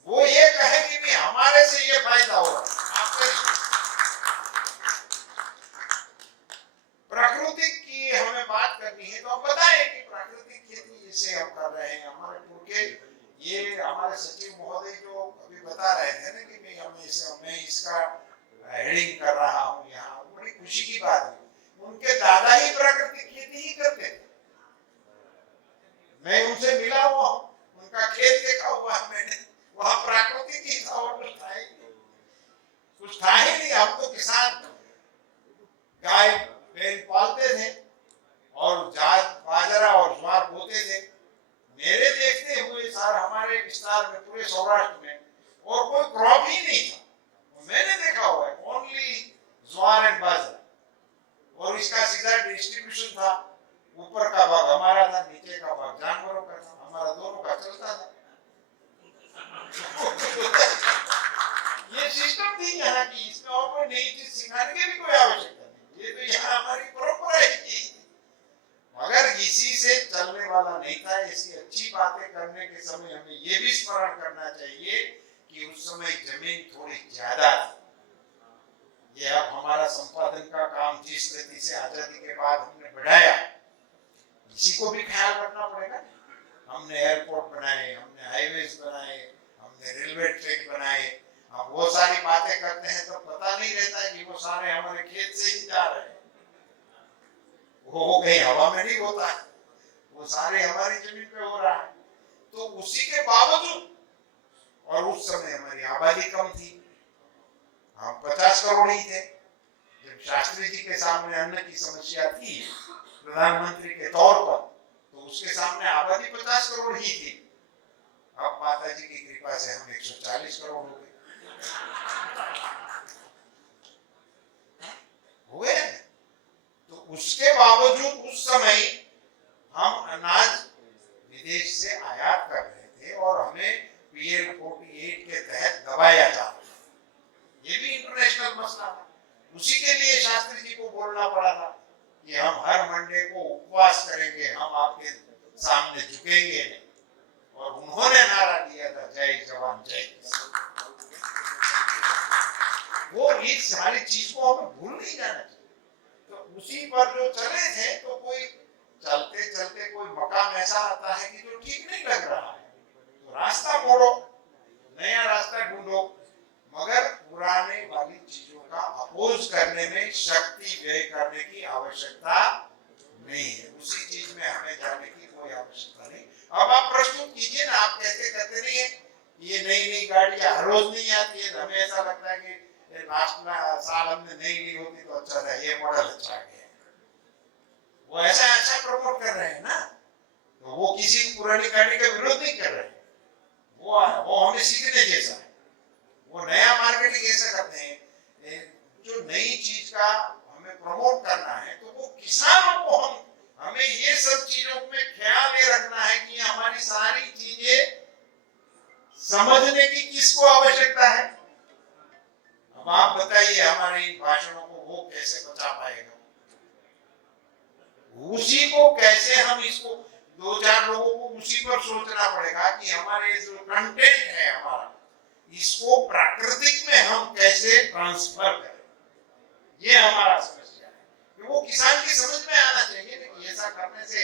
वो ये कहे कि भी हमारे से ये फायदा हो रहा है। प्रकृति की हमें बात करनी है तो हम बताएं कि प्राकृतिक खेती जिसे हम कर रहे हैं, हमारे पूरे ये हमारे सचिव महोदय जो अभी बता रहे थे ना कि मैं इसका हेडिंग कर रहा हूँ यहाँ, बड़ी खुशी की बात है। उनके दादा ही प्राकृतिक खेती ही करते थे, मैं उनसे मिला हुआ हूँ, उनका खेत देखा हुआ है मैंने, वहां प्राकृतिक ही था और कुछ था ही नहीं। हम तो किसान गाय बैल पालते थे और बाजरा और ज्वार बोते थे। मेरे देखते हुए सर हमारे विस्तार में पूरे सौराष्ट्र में और कोई क्रॉप ही नहीं था। ज्वार एंड बाजरा, और इसका सीधा डिस्ट्रीब्यूशन था। ऊपर का भाग हमारा था, नीचे का भाग जानवरों का था, हमारा दोनों का चलता था। ये सिस्टम थी यहाँ की, इसमें और कोई नई चीज सिखाने की भी कोई आवश्यकता नहीं, ये तो यहाँ हमारी परंपरा ही थी। मगर इसी से चलने वाला नहीं था। ऐसी अच्छी बातें करने के समय हमें ये भी स्मरण करना चाहिए कि उस समय जमीन थोड़ी ज्यादा थी। ये अब हमारा संपादन का काम जिस गति से आजादी के बाद हमने बढ़ाया, इसी को भी ख्याल रखना पड़ेगा। हमने एयरपोर्ट बनाए, हमने हाईवेज बनाए, हमने रेलवे ट्रैक बनाए। हम वो सारी बातें करते हैं तो पता नहीं रहता कि वो सारे हमारे खेत से ही जा रहे हैं, वो कहीं हवा में नहीं होता है, वो सारे हमारी जमीन पे हो रहा है। तो उसी के बावजूद, और उस समय हमारी आबादी कम थी, हम 50 करोड़ ही थे। जब शास्त्री जी के सामने अन्न की समस्या थी प्रधानमंत्री के तौर पर, तो उसके सामने आबादी 50 करोड़ ही थी। अब माता जी की कृपा से हम 140 करोड़ हो गए। हुए। तो उसके बावजूद उस समय हम अनाज विदेश से आयात कर रहे थे और हमें PL 48 के तहत दबाया जा रहा था। ये भी इंटरनेशनल मसला था। उसी के लिए शास्त्री जी को बोलना पड़ा था कि हम हर मंडे को उपवास करेंगे, हम आपके सामने झुकेंगे नहीं। और उन्होंने नारा दिया था, जय जवान जय किसान। वो इस सारी चीज को हमें भूल नहीं जाना चाहिए। तो उसी पर जो चले थे, तो कोई चलते चलते कोई मकाम ऐसा आता है कि जो ठीक नहीं लग रहा है, तो रास्ता मोड़ो, नया रास्ता ढूंढो, मगर पुराने वाली चीजों का अपोज करने में शक्ति व्यय करने की आवश्यकता नहीं है। उसी चीज में हमें जाने की कोई आवश्यकता नहीं। अब आप प्रस्तुत कीजिए ना, आप कहते नहीं है ये नई नई गाड़ियां हर रोज नहीं आती है, हमें ऐसा लगता है कि लास्ट साल हमने नई ली होती तो अच्छा था, ये मॉडल अच्छा गया। वो ऐसा अच्छा प्रमोट कर रहे हैं ना, तो वो किसी पुरानी गाड़ी का विरोध नहीं कर रहे हैं, वो हमें सीखने जैसा है। वो नया मार्केटिंग ऐसा करते हैं, जो नई चीज का हमें प्रमोट करना है, तो वो किसानों को हमें ये सब चीजों में ख्याल ये रखना है कि हमारी सारी चीजें समझने की किसको आवश्यकता है। अब आप बताइए हमारे इन भाषणों को वो कैसे बचा पाएगा, उसी को कैसे हम इसको 2-4 लोगों को उसी पर सोचना पड़ेगा कि हमारे जो कंटेंट है हमारा, इसको प्राकृतिक में हम कैसे ट्रांसफर करें। ये हमारा समस्या है कि वो किसान की समझ में आना चाहिए कि ऐसा करने से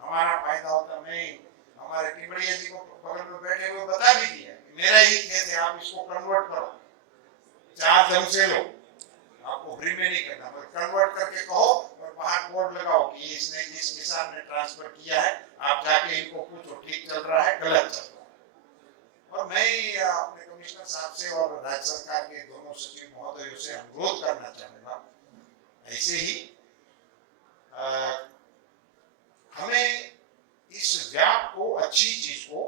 हमारा फायदा होता। मैं हमारे टिमड़िया जी को बगल में बैठे हुए बता भी दिया कि मेरा ही खेत है, आप इसको कन्वर्ट करो, 4 दम से लो, आपको फ्री में नहीं करना, बस कन्वर्ट करके कहो और बाहर बोर्ड लगाओ कि इसने जिस किसान ने ट्रांसफर किया है, आप जाके इनको पूछो ठीक चल रहा है गलत चल रहा है। और मैं अपने कमिश्नर साहब से और राज्य सरकार के दोनों सचिव महोदयों से अनुरोध करना चाहूंगा, ऐसे ही हमें इस व्याप को, अच्छी चीज को,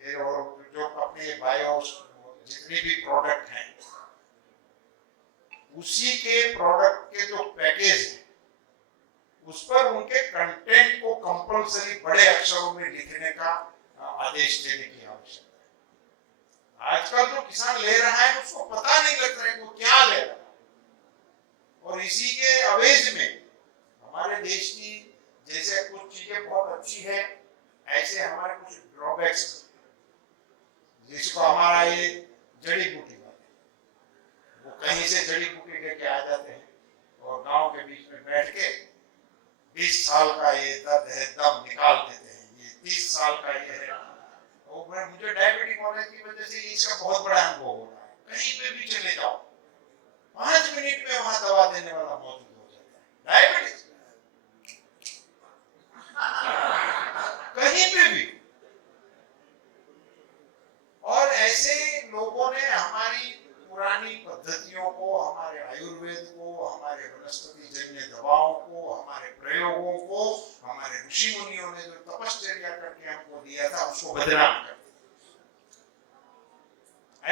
और जो अपने बायो जितने भी प्रोडक्ट हैं, उसी के प्रोडक्ट के जो पैकेज है, उस पर उनके कंटेंट को कंपलसरी बड़े अक्षरों में लिखने का आदेश देने की आवश्यकता है। आजकल जो किसान ले रहा है उसको पता नहीं लगता है वो क्या ले रहा है, और इसी के अवेज में हमारे देश की जैसे कुछ चीजें बहुत अच्छी है, ऐसे हमारे कुछ ड्रॉबैक्स, जिसको हमारा ये जड़ी बूटी वाले, वो कहीं से जड़ी बूटी लेके आ जाते हैं और गांव के बीच में बैठ के 20 साल का ये दर्द है दम निकाल देते हैं, ये 30 साल का ये है। और मुझे डायबिटिक होने की वजह से इसका बहुत बड़ा अनुभव हो रहा है। कहीं पे भी चले जाओ, 5 मिनट में वहां दवा देने वाला मौजूद हो जाता है। डायबिटीज कहीं पे भी। और ऐसे लोगों ने हमारी पुरानी पद्धतियों को, हमारे आयुर्वेद को, हमारे वनस्पति जन्य दवाओं को, हमारे प्रयोगों को, हमारे ऋषि मुनियों ने जो तपश्चर्या करके हमको दिया था, उसको बदनाम कर दिया।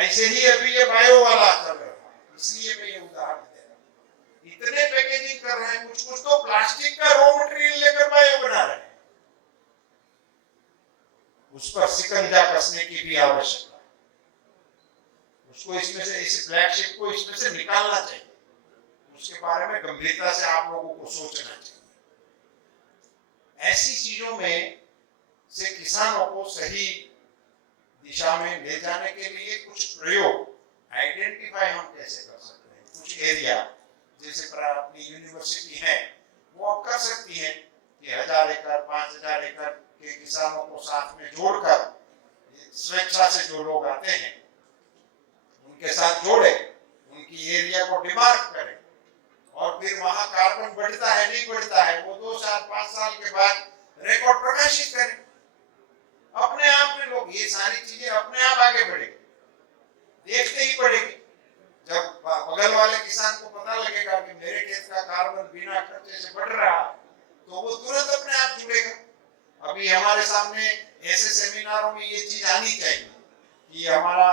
ऐसे ही अभी ये बायो वाला चल रहा है, इसलिए मैं ये उदाहरण दे रहा हूं। इतने पैकेजिंग कर रहे हैं, कुछ कुछ तो प्लास्टिक का रॉ मटेरियल लेकर बायो बना रहे हैं। उस पर शिकंजा कसने की भी आवश्यकता है। उसको इसमें से, इस ब्लैक शिप को इसमें से निकालना चाहिए। उसके बारे में गंभीरता से आप लोगों को सोचना चाहिए। ऐसी चीजों में से किसानों को सही दिशा में ले जाने के लिए कुछ प्रयोग आइडेंटिफाई हम कैसे कर सकते हैं। कुछ एरिया जैसे पर अपनी यूनिवर्सिटी है वो अब कर सकती है कि 1000 एकड़ 5000 एकड़ के किसानों को साथ में जोड़कर स्वेच्छा से जो लोग आते हैं उनके साथ जोड़े, उनकी एरिया को डिमार्क करें और फिर वहां कार्बन बढ़ता है नहीं बढ़ता है वो 2 साल 5 साल के बाद रिकॉर्ड प्रकाशित करें। अपने आप में लोग ये सारी चीजें अपने आप आगे बढ़ेगी, देखते ही पड़ेगी। जब बगल वाले किसान को पता लगेगा कि मेरे खेत का कार्बन बिना खर्चे से बढ़ रहा है तो वो तुरंत अपने आप जुड़ेगा। अभी हमारे सामने ऐसे सेमिनारों में ये चीज आनी चाहिए कि हमारा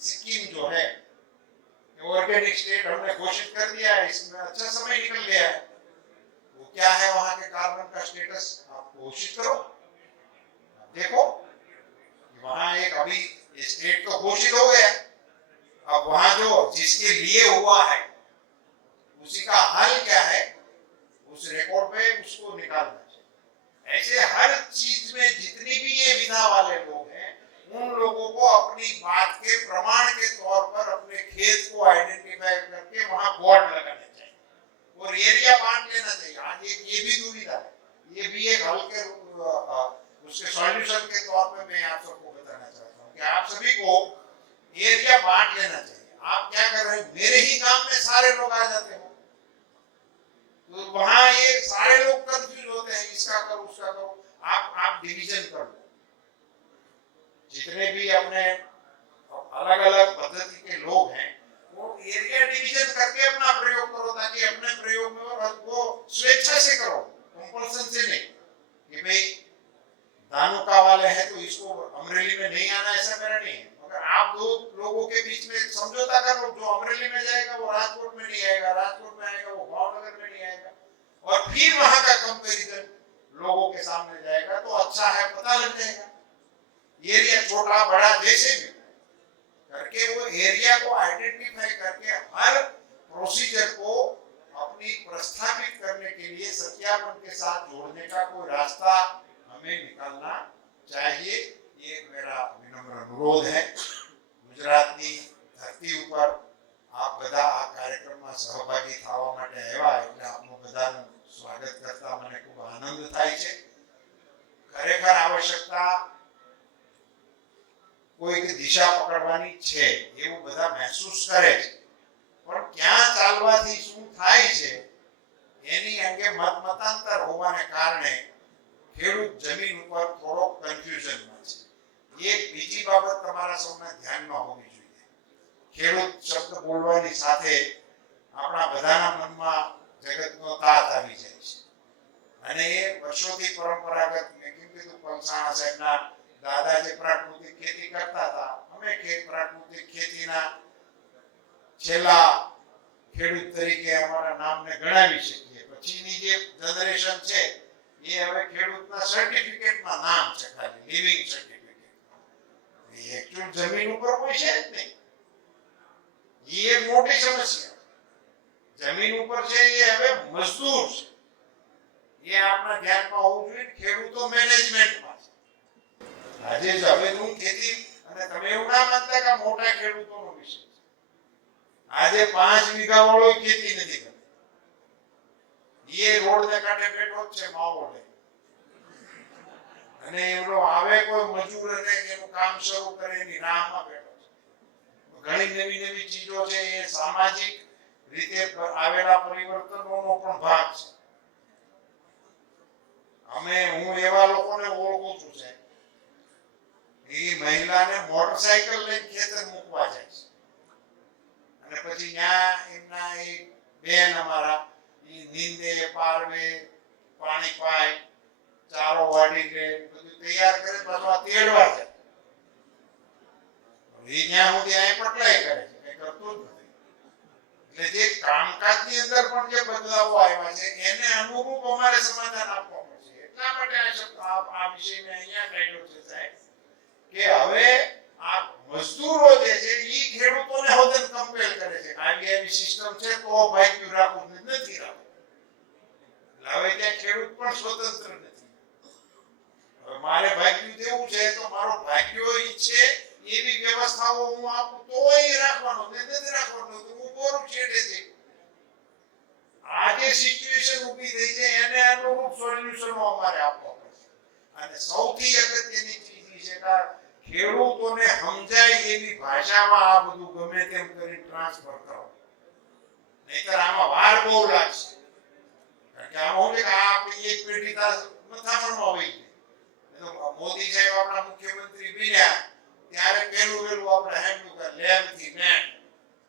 सिक्किम जो है ऑर्गेनिक स्टेट हमने घोषित कर दिया है, इसमें अच्छा समय निकल गया है। वो क्या है वहां के कार्बन का स्टेटस आप घोषित करो, देखो वहां एक अभी स्टेट तो घोषित हो गया, अब वहां जो जिसके लिए हुआ है उसी का हल क्या है उस रिकॉर्ड पे उसको निकालना चाहिए। ऐसे हर चीज में जितनी भी ये विधा वाले लोग हैं उन लोगों को अपनी बात के प्रमाण के तौर पर अपने खेत को आइडेंटिफाई करके वहां बोर्ड लगाने चाहिए और एरिया बांट लेना चाहिए। आज ये भी दुविधा है, ये भी एक हल के उसके सॉल्यूशन के तौर पे मैं आप सबको बताना चाहता हूँ कि आप सभी को एरिया बांट लेना चाहिए। आप क्या कर रहे हैं, मेरे ही गांव में सारे लोग आ जाते हो तो वहां ये सारे लोग कंफ्यूज होते हैं, इसका करो उसका करो। आप डिवीजन कर लो, जितने भी अपने अलग अलग पद्धति के लोग हैं वो एरिया डिवीजन करके अपना प्रयोग करो ताकि अपने प्रयोग में वो स्वेच्छा से करो, कंपल्सन से नहीं कि भाई धानुका वाले हैं तो इसको अमरेली में नहीं आना, ऐसा मेरा नहीं है। अगर आप दो लोगों के बीच में समझौता कर लो, जो अमरेली में जाएगा वो राजकोट में नहीं आएगा, राजकोट में आएगा वो भावनगर में नहीं आएगा और फिर वहां का कंपैरिजन लोगों के सामने जाएगा तो अच्छा है पता लग जाएगा। एरिया छोटा बड़ा जैसे भी करके वो एरिया को आइडेंटिफाई करके हर प्रोसीजर को अपनी प्रस्थापित करने के लिए सत्यापन के साथ जोड़ने का कोई रास्ता हमें निकालना चाहिए। ये मेरा विनम्र अनुरोध है। गुजरातनी धरती ઉપર આપ બધા આ કાર્યક્રમમાં સહભાગી થવા માટે આવ્યા એટલે આપનું બધાનું સ્વાગત કરતા મને ખૂબ આનંદ થાય છે। ખરેખર આવશ્યકતા કોઈક દિશા પકડવાની છે એવું બધા મહેસૂસ કરે છે પણ ક્યાં ચાલવાથી શું થાય છે એની અંગે મતાંતર હોવાને કારણે ખેડૂત જમીન ઉપર થોડો કન્ફ્યુઝનમાં છે। એક બીજી બાબત તમારા સૌના ધ્યાનમાં હોવી જોઈએ, ખેડૂત શબ્દ બોલવાની સાથે આપણા બધાના મનમાં જગતનો તાત આવી જાય છે અને એ વર્ષોથી પરંપરાગત મેં કીધું પલસાણા સાહેબના દાદા જે પ્રાકૃતિક ખેતી કરતા હતા, અમે પ્રાકૃતિક ખેતીના છેલ્લા ખેડૂત તરીકે અમારા નામને ગણાવી શકીએ। પછીની જે જનરેશન છે ये હવે ખેડૂતના સર્ટિફિકેટમાં નામ છે ખાલી લિવિંગ સર્ટિફિકેટ, एक्चुअल जमीन ऊपर कोई છે જ નહીં। ये મોટી સમસ્યા જમીન ઉપર છે એ હવે મજદૂર છે, એ આપણા ધ્યાનમાં હોવું જોઈએ। ખેડૂતો મેનેજમેન્ટમાં છે આજે હવે હું ખેતી અને તમે એવું ના માનતા કે મોટા ખેડૂતોનો વિષય છે। આજે 5 વીઘા વાળો ખેતી નથી કરતો, ये रोड ने काटे बैठो છે માવો લે અને એનો આવે કોઈ મજૂર અને એનું કામ શરૂ કરે એની રાહમાં બેઠો છે। ઘણી નવી નવી ચીજો છે એ સામાજિક રીતે આવેલા પરિવર્તનોનો પણ ભાગ છે। હું એવા લોકોને ઓળખું છું છે એ મહિલાને મોટરસાઇકલ લઈને ખેતર મૂકવા જાય છે અને પછી ત્યાં એમના એક બેન અમારા નીંદે પારવે પાણી પાય ચારો વાડી લે બધું તૈયાર કરે પાછો આ તેડવા જાય। એ જ્યાં સુધી અહીં પટલાઈ કરે છે કઈ કરતું જ નથી। એટલે જે કામકાજની અંદર પણ જે બદલાવો આવ્યા છે એને અનુરૂપ અમારે સમાધાન આપવા પડશે. એટલા માટે આ શબ્દ આ વિષય મેં અહીંયા કાઢ્યો છે સાહેબ કે હવે આ મજદૂરો જે છે ઈ ખેડૂતોને હોદન કમ્પેલ કરે છે. આવી એવી સિસ્ટમ છે તો ભાગ્યું રાખવું નથી રાખવું. હવે ત્યાં ખેડૂત પણ સ્વતંત્ર નથી. હવે મારે ભાગ્યું દેવું છે તો મારો ભાગ્યો ઈચ્છે એવી વ્યવસ્થાઓ હું આપું તો એ રાખવાનો નથી રાખવાનો તો હું બોરું છેડે છે. આ જે સિચ્યુએશન ઊભી થઈ છે એને અનુરૂપ સોલ્યુશનો અમારે આપવા પડશે. અને સૌથી અગત્યની ચીજ છે કે ખેડૂતોને સમજાય એવી ભાષામાં આ બધું ગમે તેમ કરી ટ્રાન્સફર કરો. નહીતર આમાં વાર બહુ લાગશે. કારણ કે આમાં શું છે કે આ આપણી એક પેઢી મથામણમાં હોય છે. મોદી સાહેબ આપણા મુખ્યમંત્રી બન્યા ત્યારે પેલું આપણે હેન્ડલું લેબ થી નેટ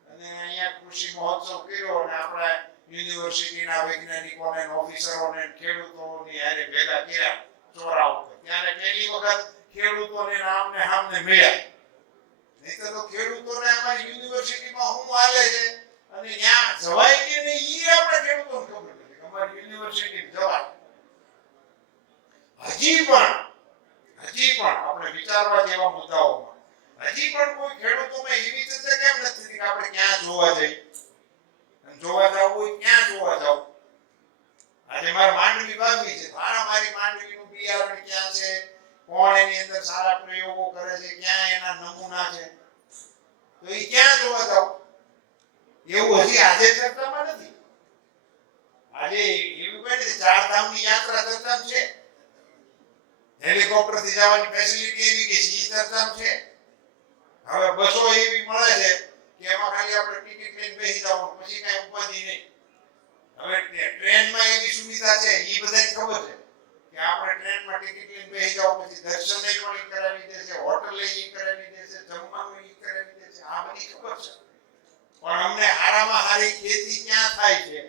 અને અહીંયા કૃષિ મહોત્સવ કર્યો અને આપણા યુનિવર્સિટીના વૈજ્ઞાનિકોને ઓફિસરોને ખેડૂતોની હારે ભેગા કર્યા ચોરા ઉપર. ત્યારે પહેલી વખત ખેડૂતોને નામને સામને મળ્યા. નહીતર તો ખેડૂતોને અમારી યુનિવર્સિટીમાં શું હાલે છે અને ત્યાં જવાય કે નહીં એ આપણે ખેડૂતોને ખબર નથી. અમારી યુનિવર્સિટી જવાય. હજી પણ આપણે વિચારવા જેવા મુદ્દાઓમાં હજી પણ કોઈ ખેડૂતોમાં એવી ચર્ચા કેમ નથી કે આપણે ક્યાં જોવા જઈએ અને જોવા જવું હોય ક્યાં જોવા જવું. આજે મારે માંડવી વાવવી છે. મારી માંડવીનું બિયારણ ક્યાં છે, કોણ એની અંદર સારા પ્રયોગો કરે છે, ક્યાં એના નમૂના છે, તો એ ક્યાં જોવા જવું એવું હજી આજે ચર્ચામાં નથી. આજે એવું કહે છે ચારધામની યાત્રા ચર્ચામાં છે. હેલિકોપ્ટર થી જવાની ફેસિલિટી એવી કે સી ચર્ચામાં છે. હવે બસો એવી મળે છે કે એમાં ખાલી આપણે ટિકિટ લઈને બેસી જવાનું, પછી કઈ ઉપાધિ નહીં. હવે ટ્રેનમાં એવી સુવિધા છે એ બધાને ખબર છે કે આપણે ટ્રેનમાં ટિકિટ લઈને બેસી જાવ પછી દર્શન પણ ઈ કરાવી દેશે, હોટલ ઈ કરાવી દેશે, જમવાનું ઈ કરાવી દેશે. આ બધી ખબર છે. પણ અમને હારામાં હારી ખેતી ક્યાં થાય છે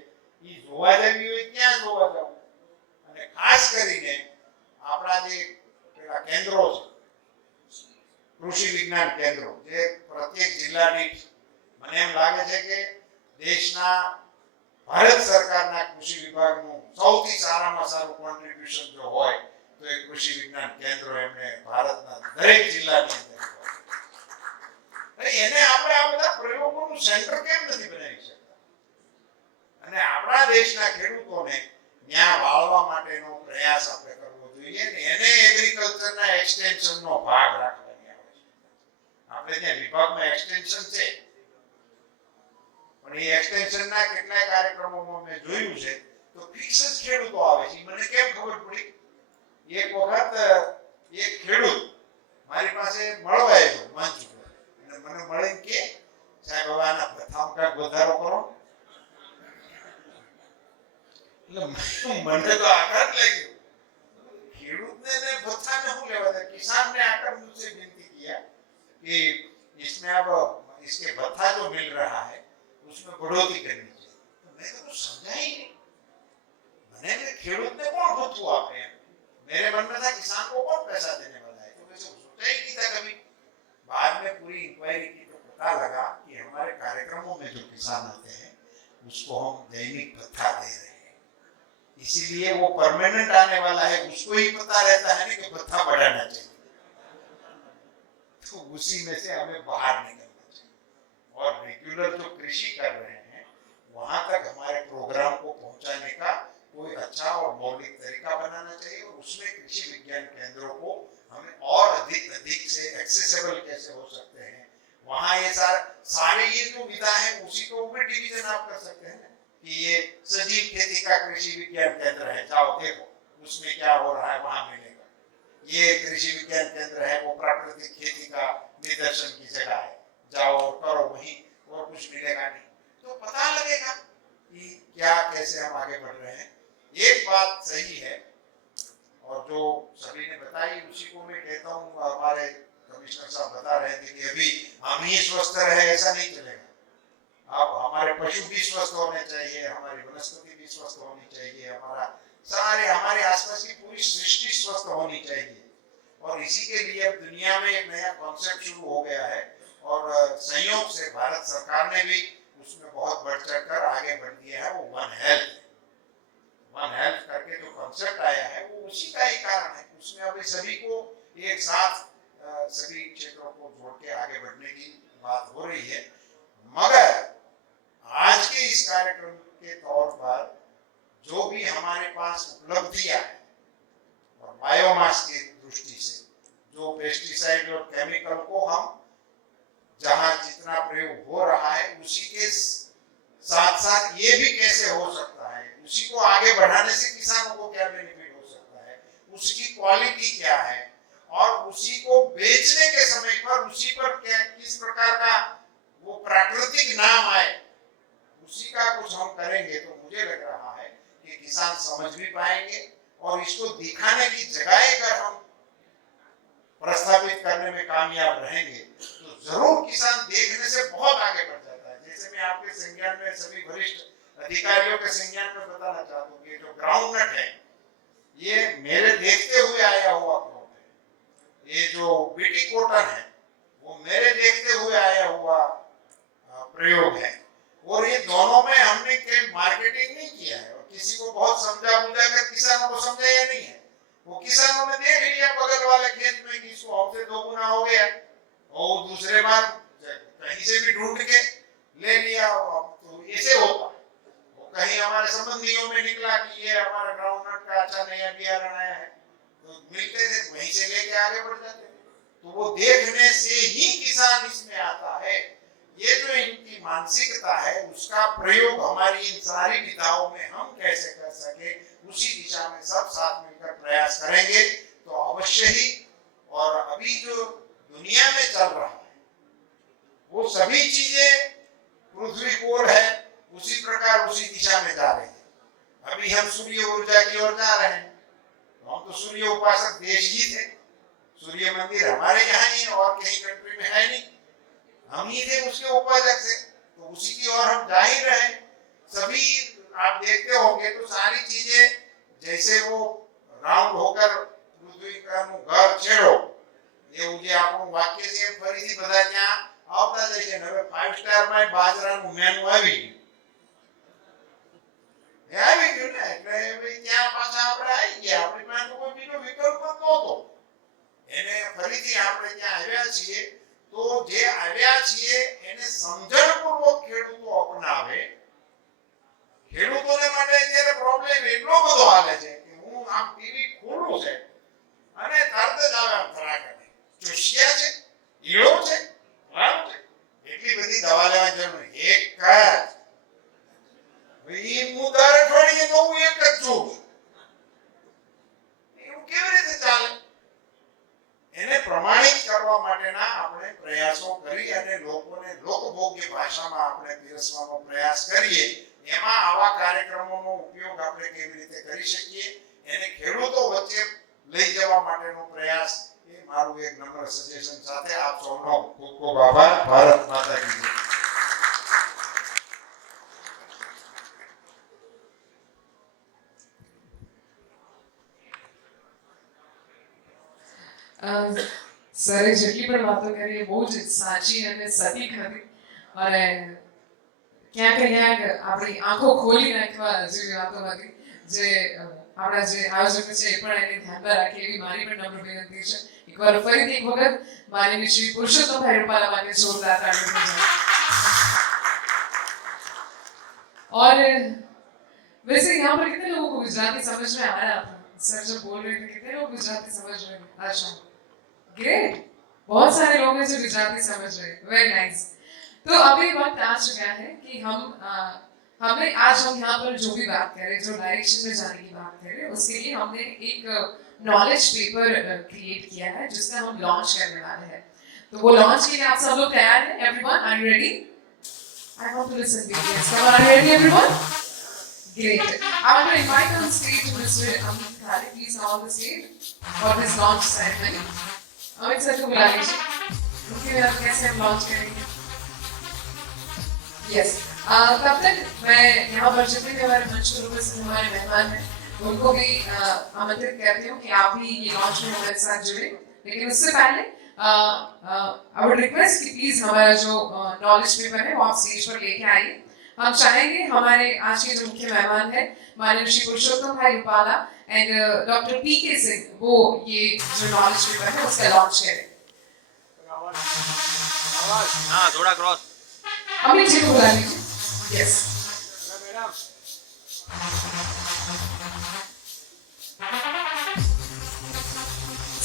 ઈ જોવા જવી હોય ક્યાં જોવા જવું. અને ખાસ કરીને આપણા જે પેલા કેન્દ્રો છે કૃષિ વિજ્ઞાન કેન્દ્રો જે પ્રત્યેક જિલ્લા દીઠ મને એમ લાગે છે કે દેશના ભારત સરકારના કૃષિ વિભાગનું સૌથી સારામાં સારું કોન્ટ્રીબ્યુશન જો હોય તો એ કૃષિ વિજ્ઞાન કેન્દ્રો એમને ભારતના દરેક જિલ્લાની અંદર એને આપણે આ બધા પ્રયોગોનું સેન્ટર કેમ નથી બનાવી શકતા અને આપણા દેશના ખેડૂતોને ત્યાં વાળવા માટેનો પ્રયાસ આપણે કરવો જોઈએ ને એને એગ્રીકલ્ચરના એક્સટેન્શનનો ભાગ રાખવાની આવે છે. આપણે ત્યાં વિભાગમાં એક્સટેન્શન છે પણ એ એક્સટેન્શનના કેટલાય કાર્યક્રમોમાં મેં જોયું છે તો ફિક્સ જ ખેડૂતો આવે છે. મને કેમ ખબર પડી? એક વખત એક ખેડૂત મારી પાસે મળવા આવ્યો મંચ ઉપર અને મને મળીને કે સાહેબ હવે આના ભથ્થામાં કાંઈક વધારો કરો. એટલે મને તો આઘાત લાગ્યો. ખેડૂતને ને ભથ્થાને શું લેવા દે? किसान ने आकर मुझसे विनती किया कि इसमें अब इसके भत्था जो मिल रहा है उसमें बढ़ोतरी करनी चाहिए. तो मैं तो कुछ समझा ही नहीं. मैंने खेडूत ने कौन भत्थू आपने? मेरे मन में था किसान को कौन पैसा देने वाला है. तो वैसे सोचा ही नहीं था कभी. बाद में पूरी इंक्वायरी की तो पता लगा कि हमारे कार्यक्रमों में जो किसान आते हैं उसको हम दैनिक भत्ता दे रहे हैं. इसीलिए वो परमानेंट आने वाला है उसको ही पता रहता है कि भत्ता बढ़ाना चाहिए. तो उसी में से हमें बाहर निकलना चाहिए और रेगुलर जो कृषि कर रहे हैं वहां तक हमारे प्रोग्राम को पहुंचाने का कोई अच्छा और मौलिक तरीका बनाना चाहिए और उसमें कृषि विज्ञान केंद्रों को हमें और अधिक से एक्सेसिबल कैसे हो सकते हैं वहां ये सारे ये जो विधा है उसी को ऊपर डिवीजन आप कर सकते हैं कि ये सजीव खेती का कृषि विज्ञान केंद्र है, जाओ देखो उसमें क्या हो रहा है वहां मिलेगा. ये कृषि विज्ञान केंद्र है वो प्राकृतिक खेती का निदर्शन की जगह है, जाओ और करो वहीं और कुछ मिलेगा नहीं. तो पता लगेगा कि क्या कैसे हम आगे बढ़ रहे हैं. एक बात सही है और जो सभी ने बताई उसी को मैं कहता हूँ. हमारे कमिश्नर साहब बता रहे थे कि अभी हम ही स्वस्थ रहे ऐसा नहीं चलेगा. अब हमारे पशु भी स्वस्थ होने चाहिए, हमारी वनस्पति भी स्वस्थ होनी चाहिए, हमारे आसपास की पूरी सृष्टि स्वस्थ होनी चाहिए. और इसी के लिए अब दुनिया में एक नया कॉन्सेप्ट शुरू हो गया है और संयोग से भारत सरकार ने भी उस उसमें बहुत बढ़ चढ़कर आगे बढ़ दिया है वो वन हेल्थ। वन हेल्थ करके जो कॉन्सेप्ट आया है वो उसी का ही कारण है। उसमें अभी सभी को एक साथ सभी क्षेत्रों को जोड़ के आगे बढ़ने की बात हो रही है। मगर आज के इस कार्यक्रम के तौर पर जो भी हमारे पास उपलब्धियां हैं और बायोमास की दृष्टि से जो पेस्टिसाइड और केमिकल को हम जहां जितना प्रयोग हो रहा है उसी के साथ साथ ये भी कैसे हो सकता है, उसी को आगे बढ़ाने से किसानों को क्या बेनिफिट हो सकता है, उसकी क्वालिटी क्या है और उसी को बेचने के समय पर उसी पर क्या किस प्रकार का वो प्राकृतिक नाम आए, उसी का कुछ हम करेंगे तो मुझे लग रहा है कि किसान समझ भी पाएंगे और इसको दिखाने की जगह अगर हम प्रस्थापित करने में कामयाब रहेंगे तो जरूर किसान देखने से बहुत आगे बढ़ जाता है। जैसे मैं आपके संज्ञान में सभी वरिष्ठ अधिकारियों के संज्ञान में बताना चाहता हूँ कि जो ग्राउंड नट है ये मेरे देखते हुए आया हुआ क्रॉप है। ये जो बीटी कॉटन है वो मेरे देखते हुए आया हुआ प्रयोग है और ये दोनों में हमने कोई मार्केटिंग नहीं किया है और किसी को बहुत समझा बुझा कर किसानों को समझाया नहीं है। वो किसानों ने देख लिया बगल वाले खेत में कि इसको हमसे 2 गुना हो गया और दूसरे बार कहीं से भी ढूंढ के ले लिया। तो ऐसे होता वो कहीं हमारे संबंधियों में निकला कि ये हमारा ग्राउंड नट का अच्छा नया बियारण आया है तो मिलते थे वहीं से लेके आगे बढ़ जाते थे। तो वो देखने से ही किसान इसमें आता है। ये जो इनकी मानसिकता है उसका प्रयोग हमारी इन सारी विधाओं में हम कैसे कर सके उसी दिशा में सब साथ मिलकर प्रयास करेंगे तो अवश्य ही। और अभी जो दुनिया में चल रहा है वो सभी चीजें पृथ्वी कोर है उसी प्रकार उसी दिशा में जा रही है। अभी हम सूर्य ऊर्जा की ओर जा रहे हैं तो हम तो सूर्य उपासक देश ही थे, सूर्य मंदिर हमारे यहाँ ही और कहीं कंट्री में है नहीं, हम ही थे उसके उपासक से, तो उसी की ओर हम जा ही रहे। सभी आप देखते होंगे तो सारी चीजें जैसे वो राउंड होकर पृथ्वी का घर छेड़ो ये मुझे आपको वाक्य से फरीથી બધા ત્યાં આવતા જાય છે। હવે 5 સ્ટાર માં બાજરાનું મેનુ આવી ગયું ને એટલે હવે ત્યાં પાછા આપણે આવી ગયા, આપણી પાસે કોઈ બીજો વિકલ્પ જ નહોતો। એને ફરીથી આપણે ત્યાં આવ્યા છીએ તો જે આવ્યા છીએ એને સમજણપૂર્વક ખેડૂતો અપનાવે। ખેડૂતોને માટે અત્યારે પ્રોબ્લેમ એટલો બધો આવે છે કે હું આમ ટીવી ખોલું છે અને તરત જ આવે આમ ફરાકને ચૂસ્યા છે, ઈળો છે, લાલ છે, એટલી બધી દવા લેવા જરૂર એક જ ભાઈ હું દર અઠવાડિયે નવું એક જ છું એવું કેવી રીતે ચાલે? એને પ્રમાણિત કરવા માટેના આપણે પ્રયાસો કરી અને લોકોને લોકભોગ્ય ભાષામાં આપણે પીરસવાનો પ્રયાસ કરીએ। એમાં આવા કાર્યક્રમોનો ઉપયોગ આપણે કેવી રીતે કરી શકીએ એને ખેડૂતો વચ્ચે લઈ જવા માટેનો પ્રયાસ એ મારું એક નમ્ર સજેશન સાથે આપ સૌનો ખૂબ ખૂબ આભાર। ભારત માતા કી જય। સરે જેટલી પણ વાતો કરી એ બહુ જ સાચી અને સટીક હતી અને ક્યાંક ક્યાંક આપણી આંખો ખોલી નાખવા જેવી વાતો હતી જે આપણા જે આયોજકો છે એ પણ એને ધ્યાનમાં રાખે એવી મારી પણ નમ્ર વિનંતી છે। એકવાર ફરીથી એક વખત માનનીય શ્રી પુરુષોત્તમભાઈ રૂપાલા માટે જોરદાર તાળી બજાવો। और वैसे यहाँ पर कितने लोगों को गुजराती समझ में आ रहा था? सर जब बोल रहे थे कितने लोग गुजराती समझ रहे हैं? अच्छा ग्रेट, बहुत सारे लोग हैं जो गुजराती समझ रहे हैं, वेरी नाइस। तो अभी वक्त आ चुका है कि हमने आज हम यहाँ पर जो भी बात करें, जो डायरेक्शन में जाने की बात करें, उसके लिए हमने एक नॉलेज पेपर क्रिएट किया है जिसका हम लॉन्च करने वाले हैं। तो वो लॉन्च के लिए आप सब लोग तैयार हैं? Everyone are you ready? I want to listen to you. Come on, are you ready, everyone? Great. I want to invite on stage Mr. Amit Khare. Please come on the stage for this launch ceremony. Amit sir को बुला लीजिए। उनके बिना कैसे हम launch करेंगे? Yes. तब तक मैं यहाँ पर जितने भी हमारे मंच पर उपस्थित हमारे मेहमान हैं उनको भी आमंत्रित करती हूँ कि आप भी ये लॉन्च में हमारे साथ जुड़े। लेकिन उससे पहले आई वुड रिक्वेस्ट कि प्लीज हमारा जो नॉलेज पेपर है वो आप स्टेज पर लेके आइए। हम चाहेंगे हमारे आज के जो मुख्य मेहमान है माननीय Shri Purushottam bhai Rupala and doctor PK. Singh वो ये जो नॉलेज पेपर है उसका लॉन्च करें। हाँ थोड़ा क्रॉस। अमित जी को बुला लीजिए। यस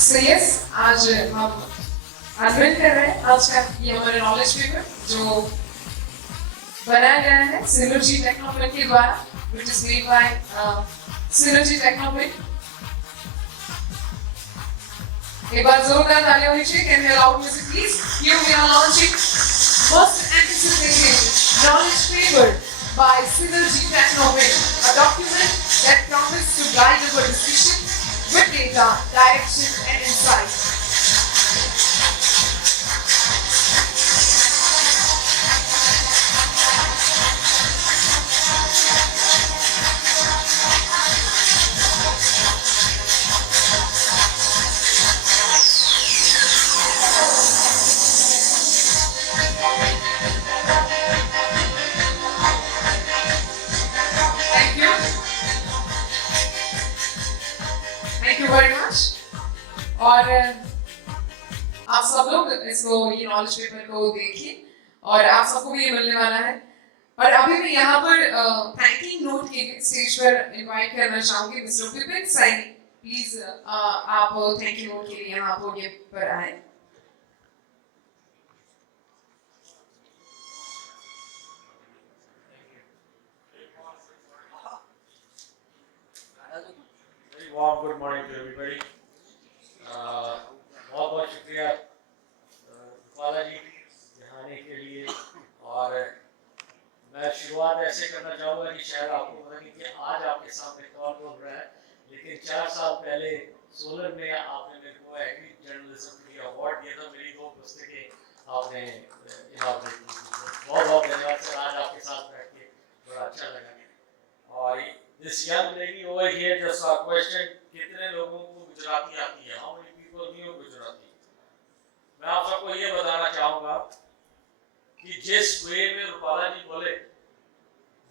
सो यस आज हम अनवेल कर रहे हैं आज का ये हमारा नॉलेज पेपर जो बनाया गया है सिनर्जी टेक्नोप्रिंट के द्वारा which is made by Synergy Technoprint। एक बार जोरदार तालियां होनी चाहिए। Can we allow music please? Here we are launching most anticipated knowledge paper by Synergy Technoprint, a document that promises to guide our decision with data, direction and insight। Thank you very much। और आप सब लोग इसको ये knowledge paper को देखिए और आप सबको भी ये मिलने वाला है। और अभी मैं यहाँ पर थैंकिंग नोट के लिए स्टेज पर इनवाइट करना चाहूंगी मिस्टर विपिन सैनी। प्लीज आप थैंकिंग नोट के लिए यहाँ पोडियम पर आए। Very warm good morning to everybody। बहुत बहुत शुक्रिया रूपाला जी यहाँ आने के लिए। और मैं शुरुआत ऐसे करना चाहूँगा कि शायद आपको पता नहीं कि आज आपके सामने कौन बोल रहा है, लेकिन 4 साल पहले सोलर में आपने मेरे को एग्री जर्नलिज्म के लिए अवार्ड दिया था। मेरी 2 पुस्तकें आपने इनाग्रेट की थी। बहुत बहुत धन्यवाद सर। आज आपके साथ बैठ के बड़ा अच्छा लगा। और this young lady over here just a question, कितने लोगों को गुजराती आती है? How many people knew Gujarati? मैं आप सबको ये बताना चाहूँगा कि जिस वे में रूपाला जी बोले,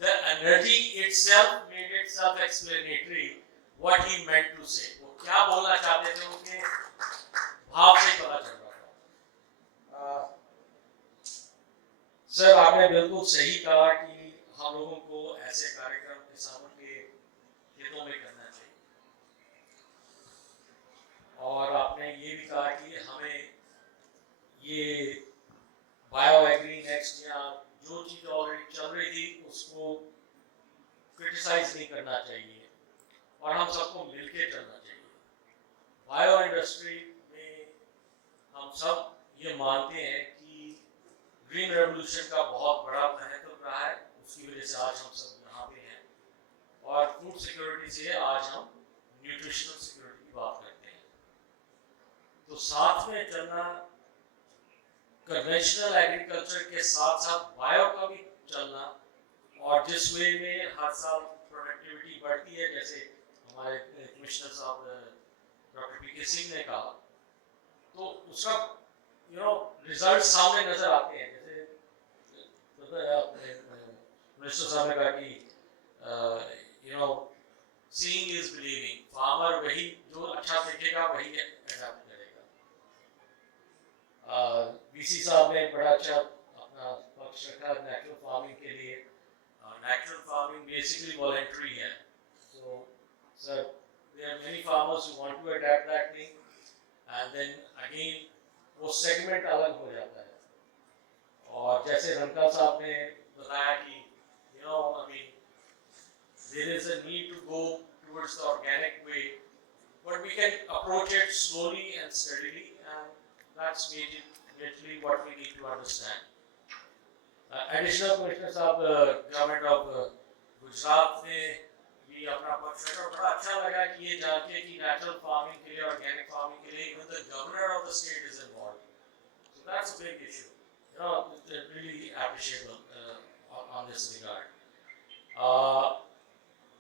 the energy itself made it self-explanatory what he meant to say। वो क्या बोलना चाहते थे उनके भाव से पता चल रहा था। सर आपने बिल्कुल सही कहा कि हम लोगों को ऐसे कार्यक्रम किसानों के हितों में करना चाहिए। और आपने ये भी कहा कि हमें ये बायो एग्री नेक्स्ट या जो चीज़ ऑलरेडी चल रही थी उसको क्रिटिसाइज नहीं करना चाहिए और हम सबको मिलके चलना चाहिए। बायो इंडस्ट्री में हम सब ये मानते हैं कि ग्रीन रेवोल्यूशन का बहुत बड़ा महत्व रहा है, उसकी वजह से आज हम सब यहाँ पे हैं। और फूड सिक्योरिटी से आज हम न्यूट्रिशनल सिक्योरिटी की बात करते हैं। तो साथ में चलना, कन्वेंशनल एग्रीकल्चर के साथ साथ बायो का भी चलना, और जिस वे में हर साल प्रोडक्टिविटी बढ़ती है, जैसे हमारे कमिश्नर साहब डॉक्टर पी.के. सिंह ने कहा, तो उसका रिजल्ट सामने नजर आते हैं। जैसे मिनिस्टर साहब ने कहा कि सीइंग इज बिलीविंग। फार्मर वही जो अच्छा देखेगा वही अडॉप्ट करेगा। बीसी साहब ने बड़ा अच्छा अपना पक्ष रखा नेचुरल फार्मिंग के लिए। नेचुरल फार्मिंग बेसिकली वॉलंटरी है। So, sir, there are many farmers who want to adapt that thing, and then again वो सेगमेंट अलग हो जाता है। और जैसे रंका साहब ने बताया कि there is a need to go towards the organic way, but we can approach it slowly and steadily, and that's majorly what we need to understand। Additional Commissioner साहब गवर्नमेंट ऑफ गुजरात ने भी अपना पक्ष रखा। बड़ा अच्छा लगा कि ये जान के कि नेचुरल फार्मिंग के लिए, ऑर्गेनिक फार्मिंग के लिए even the governor of the state is involved। So that's a big issue। Really appreciable on this regard।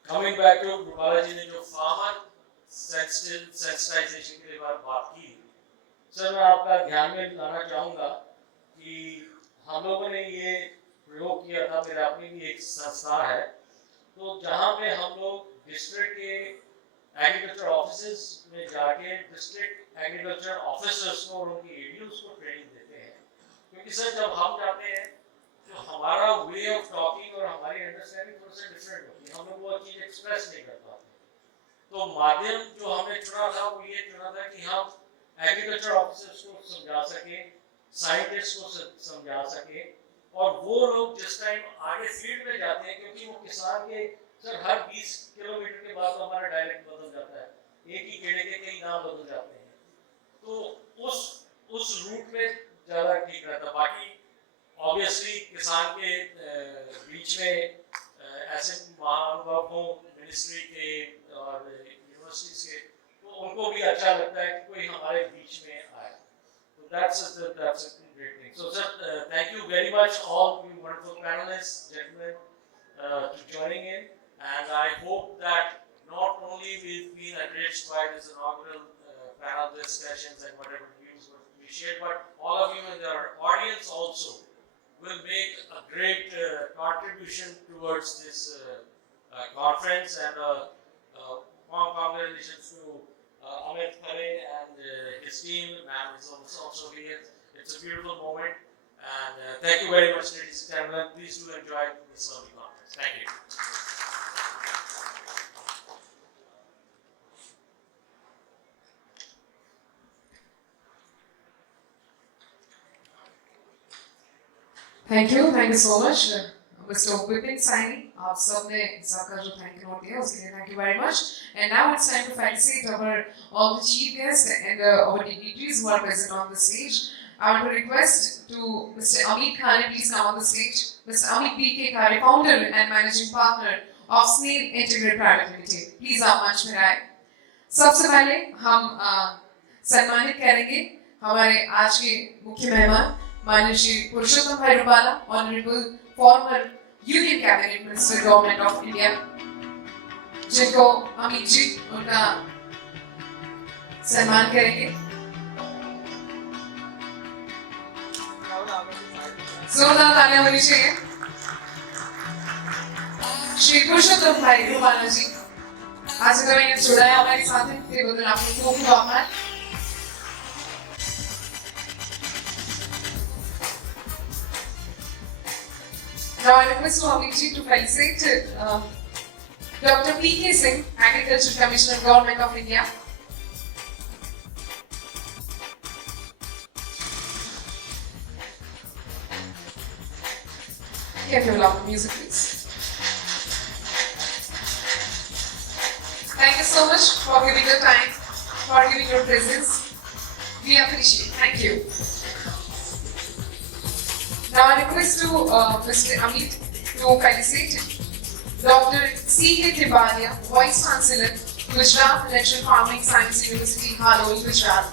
Coming back to Rupala जी ने जो फार्मर सेंसिटाइजेशन के बारे में बात की, सर मैं आपका ध्यान में लाना चाहूँगा कि हम लोगों ने ये प्रयोग किया था, मेरा अपनी भी एक संस्था है, तो जहाँ पे हम लोग डिस्ट्रिक्ट के एग्रीकल्चर ऑफिसेज में जाके डिस्ट्रिक्ट एग्रीकल्चर ऑफिसर्स को और उनकी एडीओज को ट्रेनिंग देते हैं। क्योंकि सर जब हम जाते हैं तो हमारा वे ऑफ टॉकिंग और हमारी अंडरस्टैंडिंग थोड़ा सा डिफरेंट होती है, हम लोग वो चीज़ एक्सप्रेस नहीं कर पाते। तो माध्यम जो हमने चुना था वो ये चुना था कि हम एग्रीकल्चर ऑफिसर्स को समझा सके, साइंटिस्ट को समझा सके, और वो लोग जिस टाइम आगे फील्ड में जाते हैं, क्योंकि वो किसान के सर हर 20 किलोमीटर के बाद तो हमारा डायलेक्ट बदल जाता है, एक ही केड़े के कई नाम बदल जाते हैं, तो उस रूट में ज़्यादा ठीक रहता। बाकी ऑब्वियसली किसान के बीच में ऐसे महानुभाव हों मिनिस्ट्री के और यूनिवर्सिटीज के, तो उनको भी अच्छा लगता है कि कोई हमारे बीच में आए। So that's a great thing. So sir, thank you very much all you wonderful panelists, gentlemen, to joining in, and I hope that not only we've been enriched by this inaugural panel discussions and whatever views we shared, but all of you in our audience also will make a great contribution towards this conference, and warm congratulations to Amit Khare and his team. Ma'am is also here. It's a beautiful moment, and thank you very much, ladies and gentlemen. Please do enjoy this lovely conference. Thank you. Thank you so much, Mr. Vipin Saini. आप सबने सबका जो thank you note दिया उसके लिए thank you very much. And now it's time to felicitate all the chief guests and our dignitaries who are present on the stage. I want to request to Mr. Amit Khare, please come on the stage. Mr. Amit B.K. Khare, founder and managing partner of Snail Integrated Private Limited. Please आप मंच में आए. सबसे पहले हम सम्मानित करेंगे हमारे आज के मुख्य मेहमान माननीय Shri Purushottam bhai Rupala, honourable former union cabinet minister government of India, जिनको अमित जी उनका सम्मान करेंगे. जोरदार तालियां होनी चाहिए. श्री पुरुषोत्तम भाई रूपाला जी आज का मैंने जुड़ाया हमारे साथ है, ते बदल आपको खूब खूब आभार. Now I request to Amit ji to felicitate Dr. P.K. Singh, Agriculture Commissioner, Government of India. Can you allow the music, please? Thank you so much for giving your time, for giving your presence. We appreciate it. Thank you. Now I request to Mr. Amit to felicitate Dr. C.K. Tibaria, Vice Chancellor, Gujarat Natural Farming Science University, Halol, Gujarat.